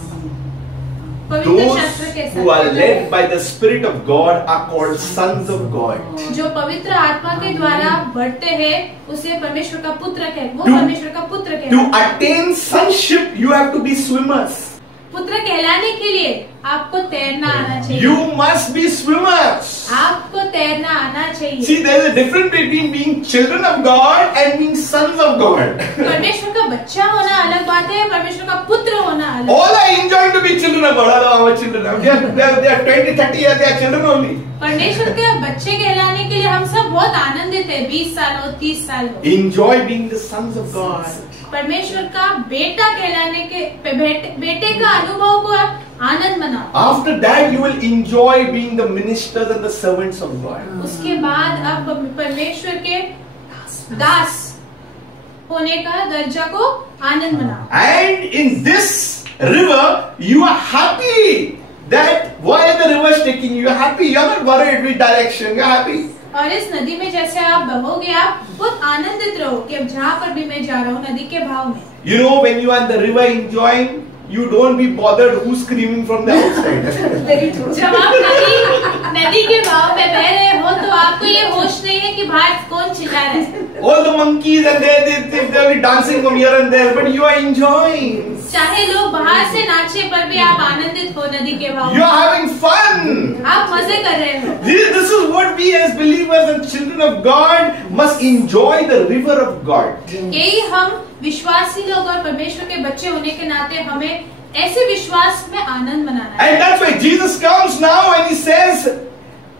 पवित्र शास्त्र के those who are साथ led by the Spirit of God are called sons of God. जो पवित्र आत्मा के द्वारा बढ़ते हैं उसे परमेश्वर का पुत्र कहते, वो To- परमेश्वर का पुत्र कहते To हैं। attain sonship, you have to be swimmers. पुत्र कहलाने के लिए आपको तैरना आना चाहिए। You must be swimmers. आपको तैरना आना चाहिए। See, there is a difference between being children of God and being sons of God. परमेश्वर का बच्चा होना अलग बात है, परमेश्वर का पुत्र होना अलग। All are enjoying to be children of God. All our children. They are 20, 30 years. They are children only. परमेश्वर के बच्चे कहलाने के लिए हम सब बहुत आनंदित है। 20 साल हो, 30 साल हो। Enjoy being the sons of God. परमेश्वर का बेटा कहलाने के बेटे का अनुभव को आप आनंद मनाओ। After that, you will enjoy being the ministers and the servants of God. उसके बाद आप परमेश्वर के दास होने का दर्जा को आनंद मनाओ। And in this river, you are happy that where the river is taking you. You are happy. You are not worried which direction. You are happy. और इस नदी में जैसे आप बहोगे, आप बहुत आनंदित रहो कि अब जहाँ पर भी मैं जा रहा हूँ नदी के भाव में। You know, when you are in the river enjoying, you don't be bothered who's screaming from the outside. जब आप नदी के भाव में बह रहे हो तो आपको ये होश नहीं है कि बाहर कौन चिल्ला रहा है। All the monkeys and they'll be dancing from here and there, but you are enjoying. चाहे लोग बाहर से नाचे पर भी आप आनंदित हो नदी के भाव You में। are having fun. आप मजे कर रहे हो। This is what we as believers and children of God must enjoy the river of God. यही हम विश्वासी लोग और परमेश्वर के बच्चे होने के नाते हमें ऐसे विश्वास में आनंद मनाना है। And that's why Jesus comes now and he says,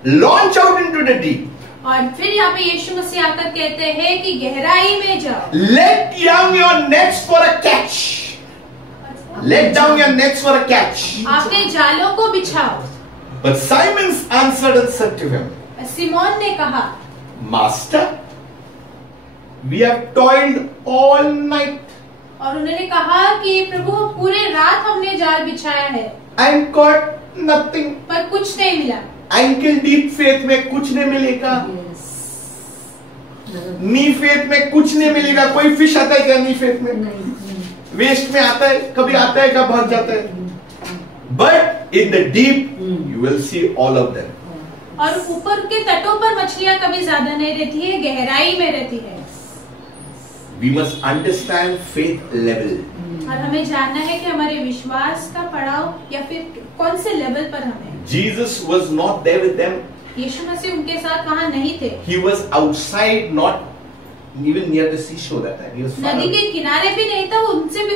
launch out into the deep. और फिर यहाँ पे यीशु मसीह आकर कहते हैं कि गहराई में जाओ। Let down your nets for a catch. Let down your nets for a catch. आपने जालों को बिछाओ। But Simon answered and said to him, Simon ने कहा, Master, we have toiled all night और उन्होंने कहा कि प्रभु पूरे रात हमने जाल बिछाया है and caught nothing. पर कुछ नहीं मिला। Ankle deep faith में कुछ नहीं मिलेगा। नी फेथ में कुछ नहीं मिलेगा। कोई फिश आता है क्या नी फेथ में? वेस्ट में आता है, कभी आता है, कभी भाग जाता है। But in the deep, you will see all of them. और ऊपर के तटों पर मछलियां कभी ज्यादा नहीं रहती है, गहराई में रहती है। We must understand faith level. और हमें जानना है कि हमारे विश्वास का पड़ाव या फिर कौन से लेवल पर हमें। Jesus was not there with them. यीशु मसीह उनके साथ वहाँ नहीं थे। He was outside, not even near the seashore that time. He was far नदी away. के किनारे भी नहीं था, वो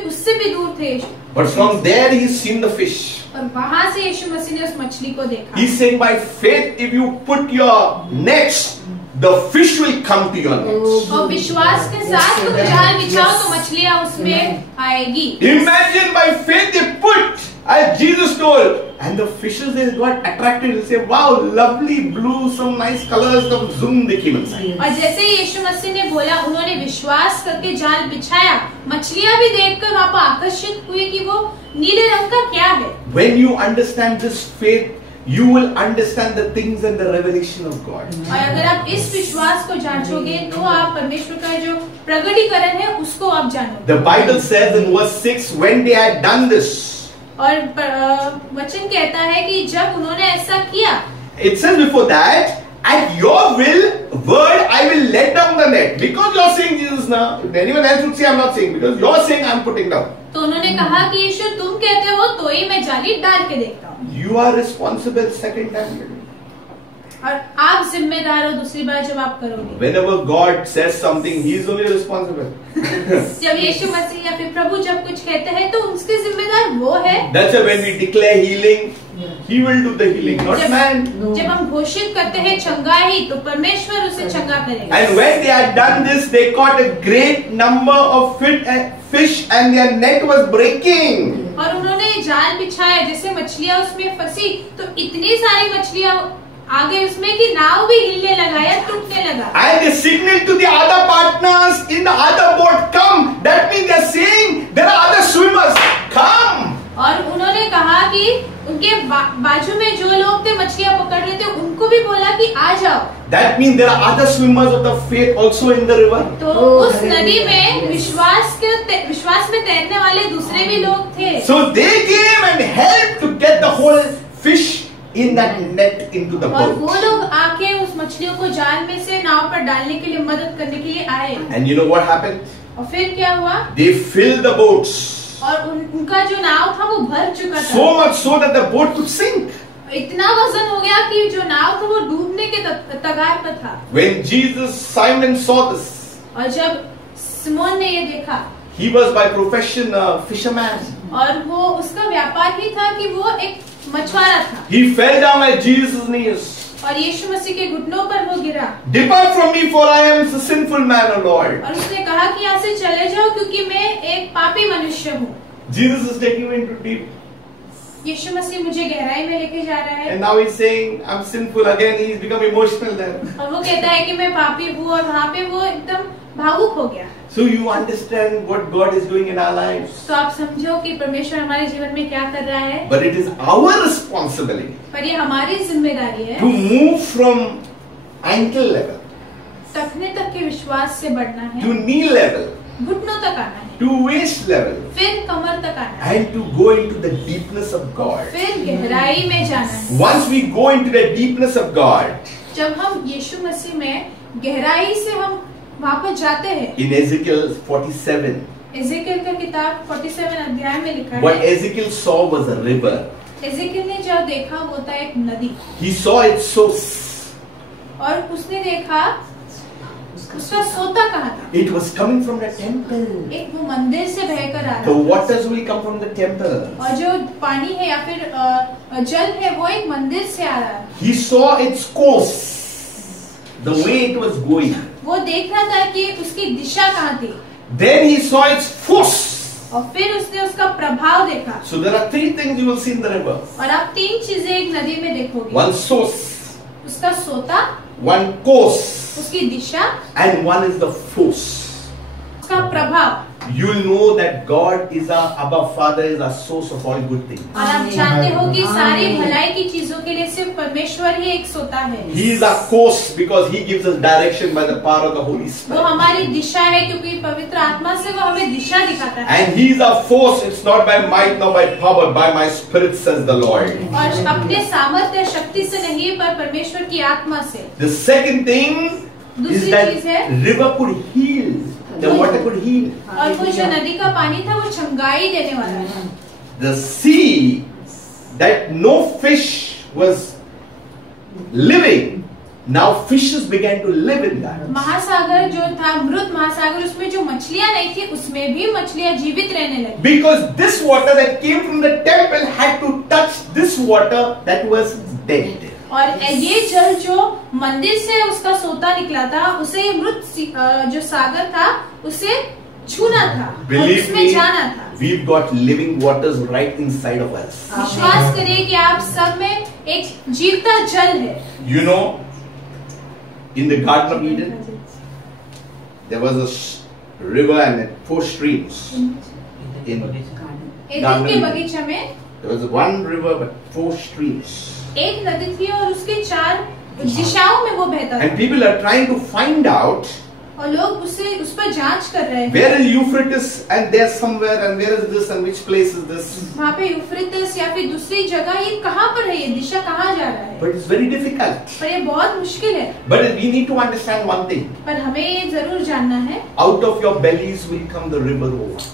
उससे भी दूर थे। But from there he's seen the fish. और वहाँ से यीशु मसीह ने उस मछली को देखा। He's saying by faith, if you put your nets, the fish will come to your nets. और विश्वास के साथ तुम जाल बिछाओ तो मछलियाँ उसमें आएगी। Imagine by faith they put, as Jesus told, and the fishes they got attracted. They say, "Wow, lovely blue, some nice colors." Some zoom they came inside. और जैसे यीशु मसीह ने बोला, उन्होंने विश्वास करके जाल बिछाया, मछलियाँ भी देखकर वहाँ पर आकर्षित हुई कि वो नीले रंग का क्या है। When you understand this faith, you will understand the things and the revelation of God. और अगर आप इस विश्वास को जांचोगे तो आप परमेश्वर का जो प्रगटीकरण है उसको आप जानोगे। The Bible says in verse 6, when they had done this, और वचन कहता है कि जब उन्होंने ऐसा किया, it says before that, at your word I will let down the net. Because you are saying Jesus now, if anyone else would say I'm not saying, because you are saying I'm putting down. तो उन्होंने कहा कि यीशु तुम कहते हो तो ही मैं जाली डाल के देखता हूँ। You are responsible second time. और आप जिम्मेदार हो दूसरी बार जब आप करोगे। Whenever God says something, He is only responsible. जब यीशु मसीह या फिर प्रभु जब कुछ कहते हैं तो उसके जिम्मेदार वो है। That's why when we declare healing, He will do the healing, not man. जब हम घोषित करते हैं चंगाई तो परमेश्वर उसे चंगा करेगा। And when they had done this, they caught a great number of fish and their net was breaking. और उन्होंने जाल बिछाया, जैसे मछलियाँ उसमें फंसी तो इतनी सारी मछलियाँ आगे उसमें कि नाव भी हिलने लगा या टूटने लगा। And they signaled to the other partners in the other boat, come. That means they are saying there are other swimmers, come. और उन्होंने कहा कि उनके बाजू में जो लोग थे मछलियाँ पकड़ रहे थे उनको भी बोला कि आ जाओ। That means there are other swimmers of the faith also in the river. तो उस नदी में विश्वास में तैरने वाले दूसरे भी लोग थे। So they came and helped to get the whole fish in that net into the और वो boat. लोग आके उस मछलियों को जाल में से नाव पर डालने के लिए मदद करने के लिए आए। And you know what happened? और फिर क्या हुआ? They filled the boats. और उनका जो नाव था वो भर चुका था। So much so that the boat could sink. इतना वजन हो गया कि जो नाव था वो डूबने के कगार पर था। When Simon saw this, और जब सिमोन ने ये देखा, he was by profession a fisherman. और वो उसका व्यापार ही था कि वो एक मछुआरा था। He fell down at Jesus' knees. और यीशु मसीह के घुटनों पर वो गिरा। Depart from me, for I am a sinful man, O Lord. और उसने कहा कि यहाँ से चले जाओ क्योंकि मैं एक पापी मनुष्य हूँ। Jesus is taking me into deep. यीशु मसीह मुझे गहराई में लेके जा रहा है। And now he's saying, I'm sinful again. He's become emotional then. और वो कहता है कि मैं पापी हूँ, और वहाँ पे वो एकदम भावुक हो गया। So you understand what God is doing in our lives. तो आप समझो कि परमेश्वर हमारे जीवन में क्या कर रहा है। But it is our responsibility पर ये हमारी जिम्मेदारी है to move from ankle level टखने तक के विश्वास से बढ़ना है, to knee level घुटनों तक आना है, to waist level फिर कमर तक आना है, and to go into the deepness of God. फिर गहराई में जाना है। Once we go into the deepness of God, जब हम यीशु मसीह में गहराई से हम वहाँ पर जाते हैं। in Ezekiel 47, एजेकियल का किताब 47 अध्याय में लिखा what है, Ezekiel saw was a river. Ezekiel ने जो देखा वो था एक नदी, He saw its source. और उसने देखा उसका सोता कहाँ था। It was coming from the temple. एक वो मंदिर से बहकर आ The रहा था, waters will come from the temple. और जो पानी है या फिर जल है वो एक मंदिर से आ रहा है। He saw its course, the way it was going. वो देख रहा था कि उसकी दिशा कहाँ थी, Then he saw its force. और फिर उसने उसका प्रभाव देखा। So there are three things you will see in the river. और आप तीन चीजें एक नदी में देखोगे, One source, उसका सोता, one course, उसकी दिशा, and one is the force. उसका प्रभाव। You will know that God is our Abba Father, is our source of all good things. और आप जानते हो कि सारी भलाई की चीजों के लिए सिर्फ परमेश्वर ही एक सोता है। He is our course because He gives us direction by the power of the Holy वो Spirit. हमारी दिशा है क्योंकि पवित्र आत्मा से वो हमें दिशा दिखाता है। And He is our force. It's not by might nor by power, by my Spirit, says the Lord. और अपने सामर्थ्य शक्ति से नहीं, पर परमेश्वर की आत्मा से। The second thing is दूसरी that चीज है, river could heal. The water could heal. और वो जो नदी का पानी था वो चंगाई देने वाला था। The sea that no fish was living, now fishes began to live in that. महासागर जो था मृत महासागर, उसमें जो मछलियां नहीं थी उसमें भी मछलियां जीवित रहने लगी। Because this water that came from the temple had to touch this water that was dead. और ये जल जो मंदिर से उसका सोता निकला था, उसे ये मृत जो सागर था उसे छूना था और Believe उसमें me, जाना था। we've got living waters right inside of us. विश्वास करिए कि आप सब में एक जीवता जल है। You know, in the Garden of Eden, there was a river and 4 streams. In Edan के बगीचे में there was one river but 4 streams. एक नदी थी और उसके 4 दिशाओं में वो बहता And था, people are trying to find out और लोग उस पर जांच कर रहे हैं। where is Euphrates and there's somewhere and where is this and which place is this. वहाँ पे यूफ्रेटिस या फिर दूसरी जगह, ये कहाँ पर है, ये दिशा कहाँ जा रहा है। But it's very difficult. पर ये बहुत मुश्किल है। But we need to understand one thing. पर हमें ये जरूर जानना है, Out of your bellies will come the river over.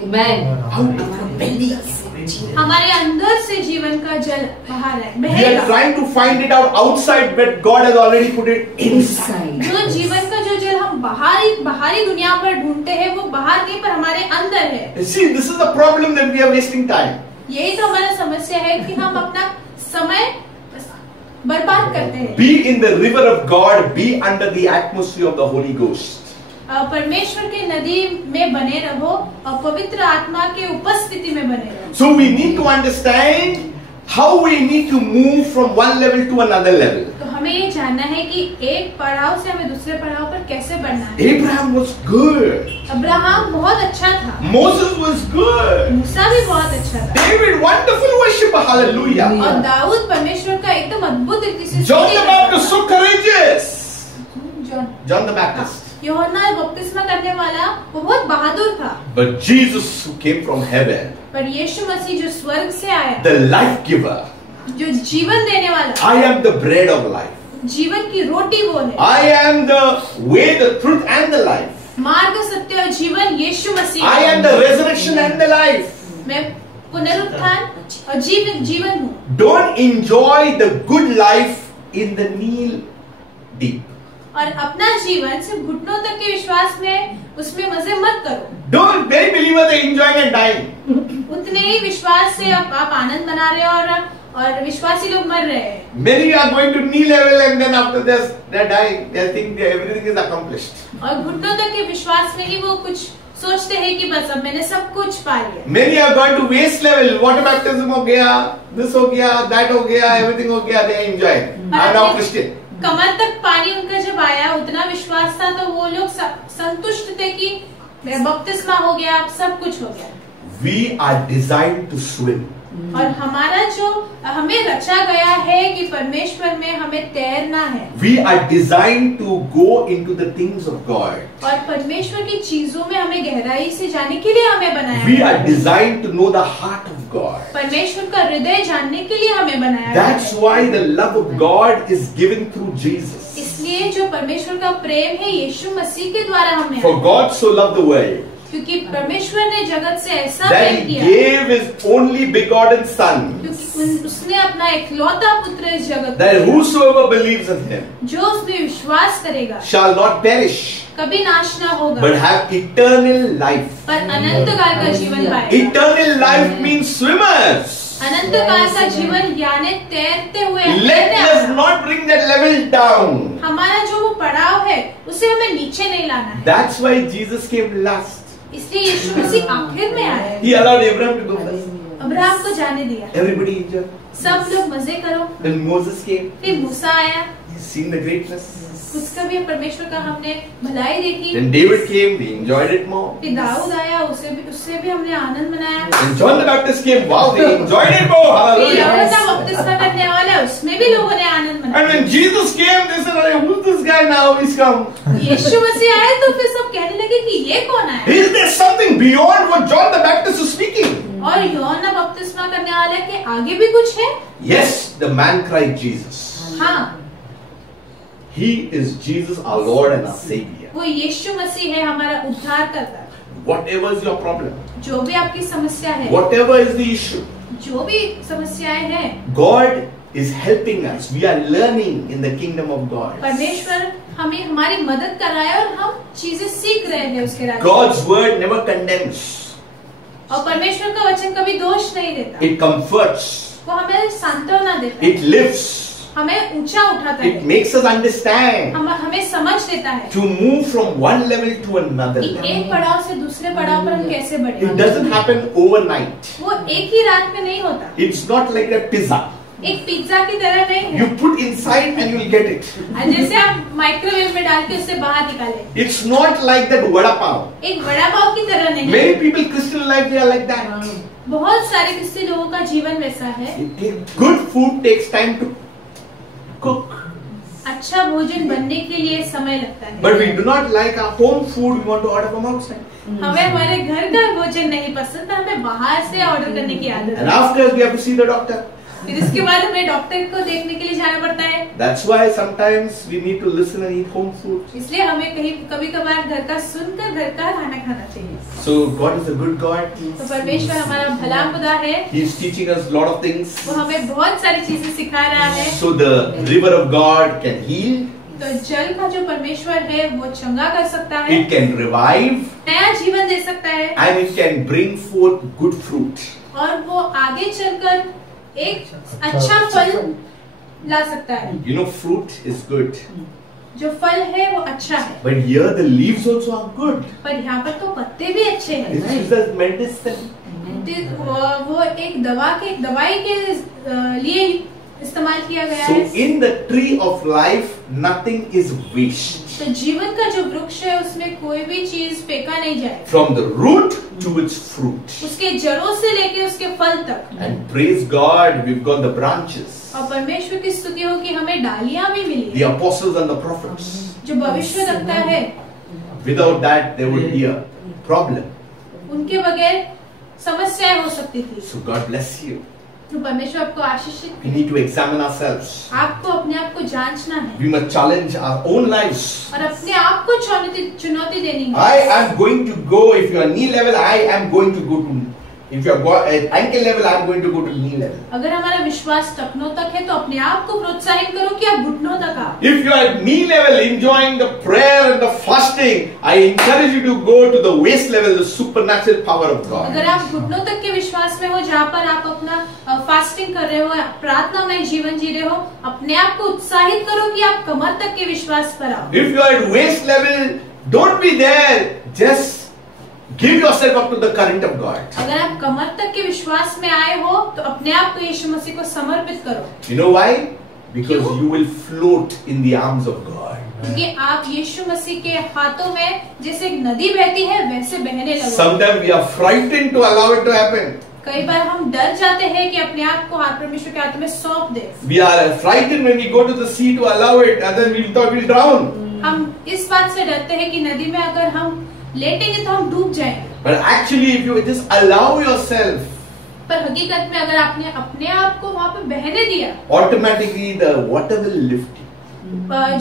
Out of your bellies. हमारे अंदर से जीवन का जल बाहर है, We are बहेगा। trying to find it out outside, but God has already put it inside. जो जीवन का जो जल हम बाहरी दुनिया पर ढूंढते हैं वो बाहर नहीं पर हमारे अंदर है। See, this is the problem that we are wasting time. यही तो हमारा समस्या है कि हम अपना समय बर्बाद करते हैं। Be in the river of God, be under the atmosphere of the Holy Ghost. परमेश्वर के नदी में बने रहो और पवित्र आत्मा के उपस्थिति में बने रहो। So we need to understand how we need to move from one level to another level. तो हमें ये जानना है कि एक पड़ाव से हमें दूसरे पड़ाव पर कैसे बढ़ना है। Abraham was good. अब्राहम बहुत अच्छा था, Moses was good. मूसा भी बहुत अच्छा था, David, wonderful worshiper. Hallelujah. और दाऊद परमेश्वर का एकदम अद्भुत रीति से John स्तुति the करता Baptist, so courageous. था। John the Baptist. यूहन्ना बपतिस्मा करने वाला वो बहुत बहादुर था, But Jesus, who came from heaven, पर यीशु मसीह जो स्वर्ग से आया, the life giver, जो जीवन देने वाला, I am the bread of life. जीवन की रोटी वो है, I am the way, the truth and the life. मार्ग सत्य और जीवन यीशु मसीह I am the resurrection and the life. मैं पुनरुत्थान और जीवन हूँ। Don't enjoy the good life in the knee deep. और अपना जीवन सिर्फ घुटनों तक के विश्वास में उसमें मजे मत करो। Don't very believers are enjoying and dying. उतने ही विश्वास से आप आनंद मना रहे हो और विश्वासी लोग मर रहे हैं। Many are going to knee level and then after this they're dying. They think everything is accomplished. और घुटनों तक के विश्वास में ही वो कुछ सोचते हैं कि बस अब मैंने सब कुछ पा लिया। Many are going to waist level. Water baptism हो गया, this हो गया, that हो गया, everything हो गया. They are enjoying. I'm now Christian. कमर तक पानी उनका जब आया, उतना विश्वास था तो वो लोग संतुष्ट थे कि बपतिस्मा हो गया, सब कुछ हो गया। We are designed to swim. और हमारा जो हमें रचा गया है कि परमेश्वर में हमें तैरना है। We are designed to go into the things of God. और परमेश्वर की चीजों में हमें गहराई से जाने के लिए हमें बनाया। We are designed to know the heart of God. परमेश्वर का हृदय जानने के लिए हमें बनाया। That's why the love of God is given through Jesus. इसलिए जो परमेश्वर का प्रेम है यीशु मसीह के द्वारा हमें। For God so loved the world क्योंकि परमेश्वर ने जगत से ऐसा that प्रेम He किया gave His only begotten Son, क्योंकि उसने अपना इकलौता पुत्र इस जगत that में whosoever believes in Him जो उसमें विश्वास करेगा shall not perish, कभी नाश ना होगा but have eternal life. पर अनंत काल का जीवन पाएगा। Eternal life means swimmers. अनंत काल का जीवन यानी तैरते हुए Let us not bring that level down. हमारा जो वो पड़ाव है उसे हमें नीचे नहीं लाना है। That's why Jesus came last. इसलिए यीशु मसीह आखिर में आया। He allowed Abraham to go first. Abraham को जाने दिया। Everybody enjoy. सब लोग मजे करो। Then Moses came. फिर मूसा आया, He's seen the greatness. उसका भी परमेश्वर का हमने भलाई देखी। Then David came. We enjoyed it more. फिर दाऊद आया, उससे भी हमने आनंद मनाया। When John the Baptist came, wow, they enjoyed it more. फिर Hallelujah. यूहन्ना बपतिस्मा करने वाला है, उसमें भी लोगों ने आनंद And मनाया। when Jesus came, they said, "Hey, who's this guy now? He's come. यीशु मसीह आए तो फिर सब कहने लगे कि ये कौन आया? Is there something beyond what John the Baptist was speaking?" और यूहन्ना बपतिस्मा करने वाले के आगे भी कुछ है? Yes, the man cried Jesus. हाँ, He is Jesus, our Lord and our Savior. वो यीशु मसीह है हमारा उद्धार करता। Whatever is your problem, जो भी आपकी समस्या है, whatever is the issue, जो भी समस्याएं हैं, God is helping us. We are learning in the kingdom of God. परमेश्वर हमें हमारी मदद कर रहा है और हम चीजें सीख रहे हैं उसके राज्य। God's word never condemns. और परमेश्वर का वचन कभी दोष नहीं देता। It comforts. वो हमें सांत्वना देता है, It lifts. हमें ऊंचा उठाता It है, makes us understand हमें समझ देता है to move from one level to another कि level. एक पड़ाव से दूसरे पड़ाव पर हम कैसे It बढ़े। doesn't happen overnight. वो एक ही रात में नहीं होता। It's not like a pizza. एक पिज्जा की तरह नहीं You है put inside and you'll get it. जैसे आप माइक्रोवेव में डाल के उससे बाहर निकाले। It's not like that vada pav. एक वड़ा पाव की तरह नहीं Many है। people Christian life they are like that. बहुत सारे क्रिश्चियन लोगों का जीवन वैसा है। Good food takes time to cook. अच्छा भोजन बनने के लिए समय लगता है, But we do not like our home food. We want to order from outside. हमें हमारे घर का भोजन नहीं पसंद, हमें बाहर से ऑर्डर करने की आदत And है। after we have to see the doctor. फिर इसके बाद हमें डॉक्टर को देखने के लिए जाना पड़ता है। That's why sometimes we need to listen and eat home food. इसलिए हमें कभी कभार घर का सुनकर घर का खाना खाना चाहिए। So God is a good God. तो परमेश्वर हमारा भला खुदा है, He is teaching us a lot of things. वो हमें बहुत सारी चीजें सिखा रहा है। So the river of God can heal. तो जल का जो परमेश्वर है वो चंगा कर सकता है, It can revive. नया जीवन दे सकता है And it can bring forth good fruit. और वो आगे चलकर एक अच्छा फल ला सकता है। You know, fruit is good. जो फल है वो अच्छा है, But here the leaves also are good. पर यहाँ पर तो पत्ते भी अच्छे हैं। It's used as medicine. वो एक दवाई के लिए इस्तेमाल किया गया So है। in the tree of life, nothing is waste. तो जीवन का जो वृक्ष है उसमें कोई भी चीज फेंका नहीं जाए, From the root to its fruit. उसके जड़ों से लेके उसके फल तक। And praise God, we've got the branches. और परमेश्वर की स्तुति हो कि हमें डालियां भी मिली The apostles and the prophets. जो भविष्य रखता है। Without that, there would be a problem. उनके बगैर समस्याएं हो सकती थी। So God bless you. तो परमेश्वर आपको आशीषित। We need to examine ourselves. आपको अपने आप को जांचना है We must challenge our own lives. और अपने आप को चुनौती देनी है। I am going to go, if you are knee level, I am going to go to If you are at ankle level, I am going to go to knee level. अगर हमारा विश्वास टखनों तक है तो अपने आप को प्रोत्साहित करो कि आप घुटनों तक आओ। If you are at knee level enjoying the prayer and the fasting, I encourage you to go to the waist level, the supernatural power of God. अगर आप घुटनों तक के विश्वास में हो जहाँ पर आप अपना फास्टिंग कर रहे हो, प्रार्थना में जीवन जी रहे हो, अपने आप को उत्साहित करो कि आप कमर तक के विश्वास पर आओ। If you are at waist level, don't be there. Just give yourself up to the current of God. अगर आप कमर तक के विश्वास में आए हो तो अपने आप को यीशु मसीह को समर्पित करो। You know why? Because you will float in the arms of God. क्योंकि आप यीशु मसीह के हाथों में जैसे एक नदी बहती है वैसे बहने लगो। Sometimes we are frightened to allow it to happen. कई बार हम डर जाते हैं कि अपने आप को हाथ परमेश्वर के हाथों में सौंप दे। We are frightened when we go to the sea to allow it, and then we thought we'll drown. हम इस बात से डरते हैं कि नदी में अगर हम लेटेंगे तो हम डूब जाएंगे। But actually, if you just allow yourself, पर हकीकत में अगर आपने अपने आप को वहाँ पे बहने दिया, automatically the water will lift you.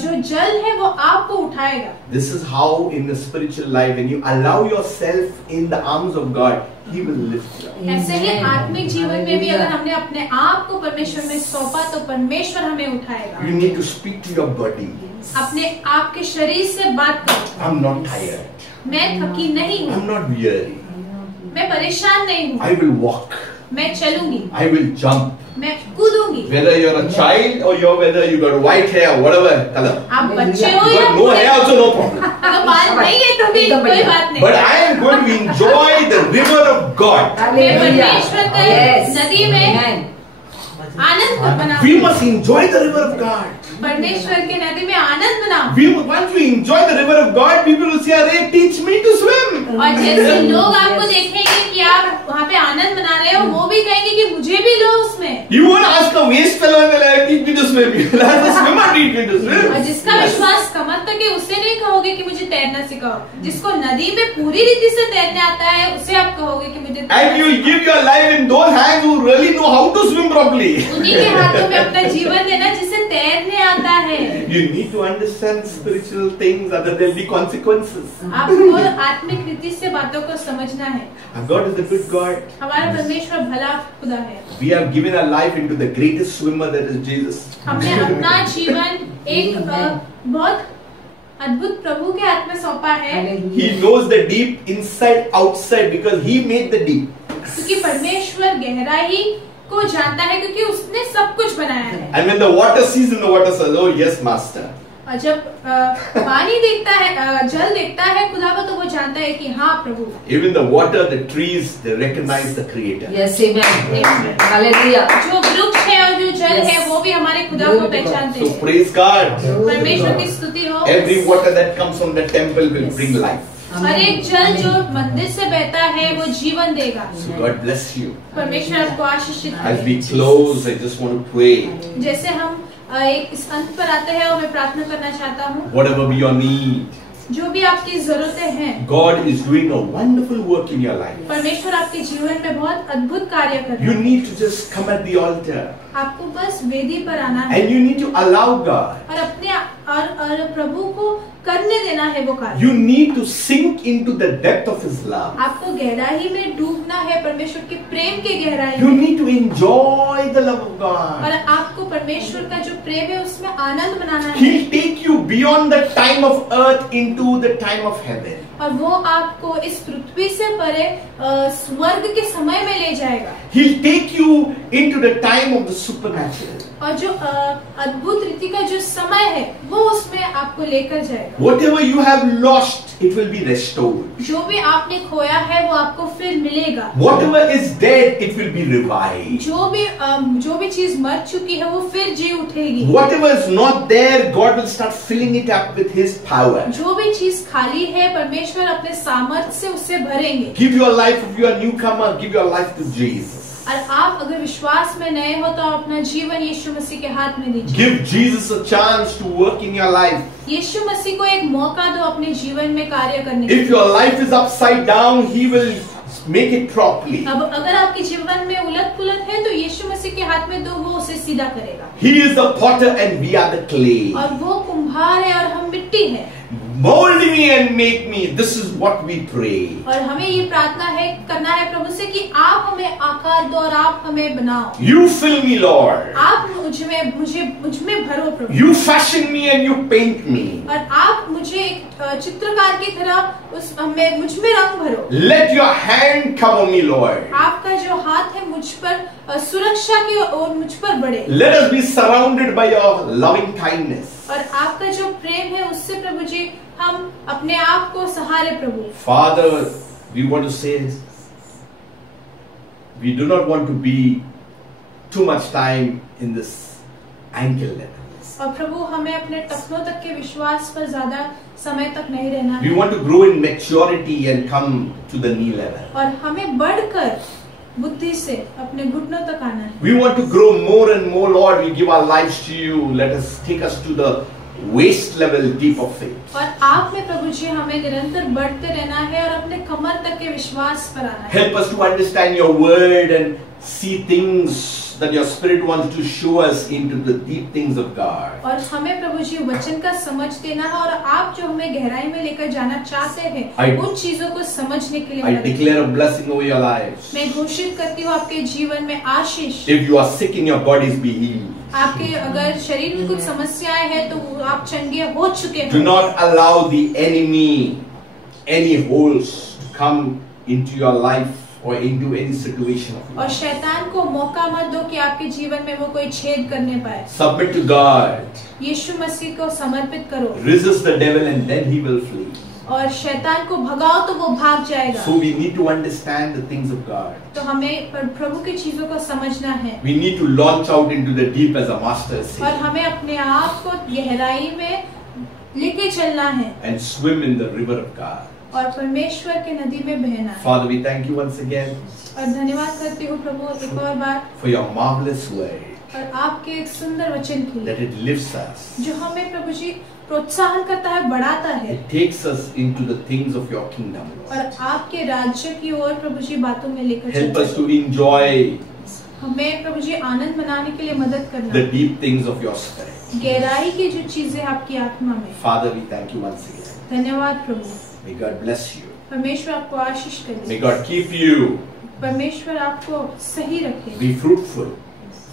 जो जल है वो आपको उठाएगा। This is how in the spiritual life, when you allow yourself in the arms of God, He will lift you. ऐसे ही आत्मिक जीवन में भी अगर हमने अपने आप को परमेश्वर में सौंपा तो परमेश्वर हमें उठाएगा। You need to speak to your body. अपने आप के शरीर से बात करो। I'm not tired. मैं थकी नहीं हूँ, I'm not weary. मैं परेशान नहीं हूँ, I will walk. मैं चलूंगी, I will jump. मैं कूदूंगी। Whether you're a child or whether you got white hair, whatever color. आप बच्चे हो You या got no hair, also no problem. अगर बाल नहीं है तो भी कोई बात नहीं। But I am going to enjoy the river of God. मैं परमेश्वर के नदी में आनंद बनाऊं। We must enjoy the river of God. परमेश्वर के नदी में आनंद बनाऊं। Once we enjoy the river of God, people will say, "Arey, teach me to swim." और जैसे लोग आपको देखेंगे कि आप वहाँ पे आनंद मना रहे हो, वो भी कहेंगे कि मुझे भी लो उसमें। You won't ask a waste fellow and like, "Teach me to swim." You will ask the swimmer, "Teach me to swim." और जिसका विश्वास कमर तक है उससे नहीं कहोगे कि मुझे तैरना सिखाओ। जिसको नदी में पूरी रीति से तैरने आता है उसे आप कहोगे कि मुझे And you will give your life in those hands who really know how to swim properly. उन्हीं के हाथों में अपना जीवन देना जिसे तैरने आता है। You need to understand spiritual things, other there will be consequences. आपको आत्मिक रीति से बातों को समझना है। And God is a good God. हमारा परमेश्वर भला खुदा है। We have given our life into the greatest swimmer, that is Jesus. हमने अपना जीवन एक बहुत अद्भुत प्रभु के हाथ में सौंपा है। He knows the deep inside, outside, because He made the deep. क्योंकि परमेश्वर गहराई को जानता है क्योंकि उसने सब कुछ बनाया है। And when the water sees in the water says, "Oh yes, Master." और जब पानी देखता है, जल देखता है खुदावत, तो वो जानता है कि हाँ प्रभु। Even the water, the trees, they recognize the Creator. Yes, amen. Hallelujah. जो वृक्ष है और जो जल है वो भी हमारे खुदा को पहचानते So हैं। praise God. परमेश्वर की स्तुति हो। Every water that comes from the temple will bring life. हर एक जल जो मंदिर से बहता है वो जीवन देगा। So God bless you. परमेश्वर आपको आशीषित As we करे। close, I just want to pray. जैसे हम एक इस अंत पर आते हैं और मैं प्रार्थना करना चाहता हूँ। Whatever be your need, जो भी आपकी जरूरतें हैं, God is doing a wonderful work in your life. परमेश्वर आपके जीवन में बहुत अद्भुत कार्य कर रहे You हैं। need to just come at the altar आपको बस वेदी पर आना है and you need to allow God. और अपने और प्रभु को करने देना है वो कार्य। You need to sink into the depth of His love. आपको गहराई में डूबना है, परमेश्वर के प्रेम के गहराई You में। need to enjoy the love of God. और आपको परमेश्वर का जो प्रेम है उसमें आनंद मनाना है। He'll take you beyond the time of earth into the time of heaven. और वो आपको इस पृथ्वी से परे स्वर्ग के समय में ले जाएगा। He'll take you into the time of the supernatural. और जो अद्भुत रीति का जो समय है वो उसमें आपको लेकर जाएगा। Whatever you have lost, it will be restored. जो भी आपने खोया है वो आपको फिर मिलेगा। Whatever is dead, it will be revived. जो भी चीज मर चुकी है वो फिर जी उठेगी। Whatever is not there, God will start filling it up with His power. जो भी चीज खाली है परमेश्वर अपने सामर्थ्य से उसे भरेंगे। Give your life, if you are a newcomer, give your life to Jesus. और आप अगर विश्वास में नए हो तो अपना जीवन यीशु मसीह के हाथ में दीजिए। Give Jesus a chance to work in your life. यीशु मसीह को एक मौका दो अपने जीवन में कार्य करने का। If your life is upside down, He will make it properly. अब अगर आपके जीवन में उलट पुलट है तो यीशु मसीह के हाथ में दो, वो उसे सीधा करेगा। He is the potter and we are the clay. और वो कुम्हार है और हम मिट्टी है। Mold me and make me. This is what we pray. और हमें ये प्रार्थना है करना है प्रभु से कि आप हमें आकार दो और आप हमें बनाओ। You fill me, Lord. आप मुझ में भरो प्रभु। You fashion me and you paint me. और आप मुझे एक चित्रकार की तरह मुझ में रंग भरो। Let your hand cover me, Lord. आपका जो हाथ है मुझ पर सुरक्षा की ओर मुझ पर बढ़े। Let us be surrounded by your loving kindness. और आपका जो प्रेम है उससे प्रभु जी हम अपने आप को सहारे प्रभु। Father, we want to say, we do not want to be too much time in this ankle level. और प्रभु हमें अपने टखनों तक के विश्वास पर ज्यादा समय तक नहीं रहना है। We want to grow in maturity and come to the knee level. और हमें बढ़कर बुद्धि से अपने घुटनों तक आना है। We want to grow more and more, Lord. We give our lives to you. Let us take us to the waist level deep of faith. और आप में प्रभु जी हमें निरंतर बढ़ते रहना है और अपने कमर तक के विश्वास पर आना है। Help us to understand your word and see things that your spirit wants to show us into the deep things of God. और हमें प्रभु जी वचन का समझ देना है और आप जो हमें गहराई में लेकर जाना चाहते हैं उन चीजों को समझने के लिए I declare a blessing over your lives. मैं घोषित करती हूँ आपके जीवन में आशीष। If you are sick in your bodies, be healed. आपके अगर शरीर में कुछ समस्याएं हैं तो आप चंगे हो चुके हैं। Do not allow the enemy any holes to come into your life or into any situation of और life. शैतान को मौका मत दो कि आपके जीवन में वो कोई छेद करने पाए। Submit to God. यीशु मसीह को समर्पित करो। Resist the devil and then he will flee. और शैतान को भगाओ तो वो भाग जाएगा। So we need to understand the things of God. तो हमें प्रभु की चीजों को समझना है। We need to launch out into the deep as a master और says. हमें अपने आप को गहराई में लेके चलना है And swim in the river of God. और परमेश्वर के नदी में बहना है। Father, we thank you once again और धन्यवाद करती हूँ प्रभु एक और बार for your marvelous word और आपके एक सुंदर वचन के लिए that it lifts us. जो हमें प्रभु जी प्रोत्साहन करता है, बढ़ाता है It takes us into the things of your kingdom, Lord. और आपके राज्य की ओर प्रभु जी बातों में लेकर Help चलता us है। to enjoy हमें प्रभु जी आनंद मनाने के लिए मदद करना the deep things of your spirit. गहराई की जो चीजें आपकी आत्मा में। Father, we thank you once again. धन्यवाद प्रभु। May God bless you. परमेश्वर आपको आशीष करे। May God keep you. परमेश्वर आपको सही रखे। Be fruitful.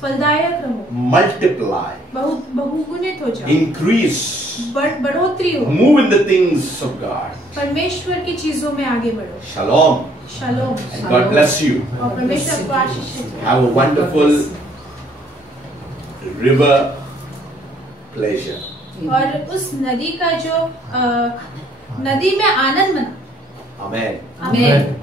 फलदायक रहो। Multiply. बहुत बहुगुणित हो जाओ। Increase. बढ़ोतरी हो। Move in the things of God. परमेश्वर की चीजों में आगे बढ़ो। Shalom. Shalom. And God bless you. और परमेश्वर आपको आशीष दे। Have a wonderful river pleasure. और उस नदी का जो नदी में आनंद मना। Amen. आमीन।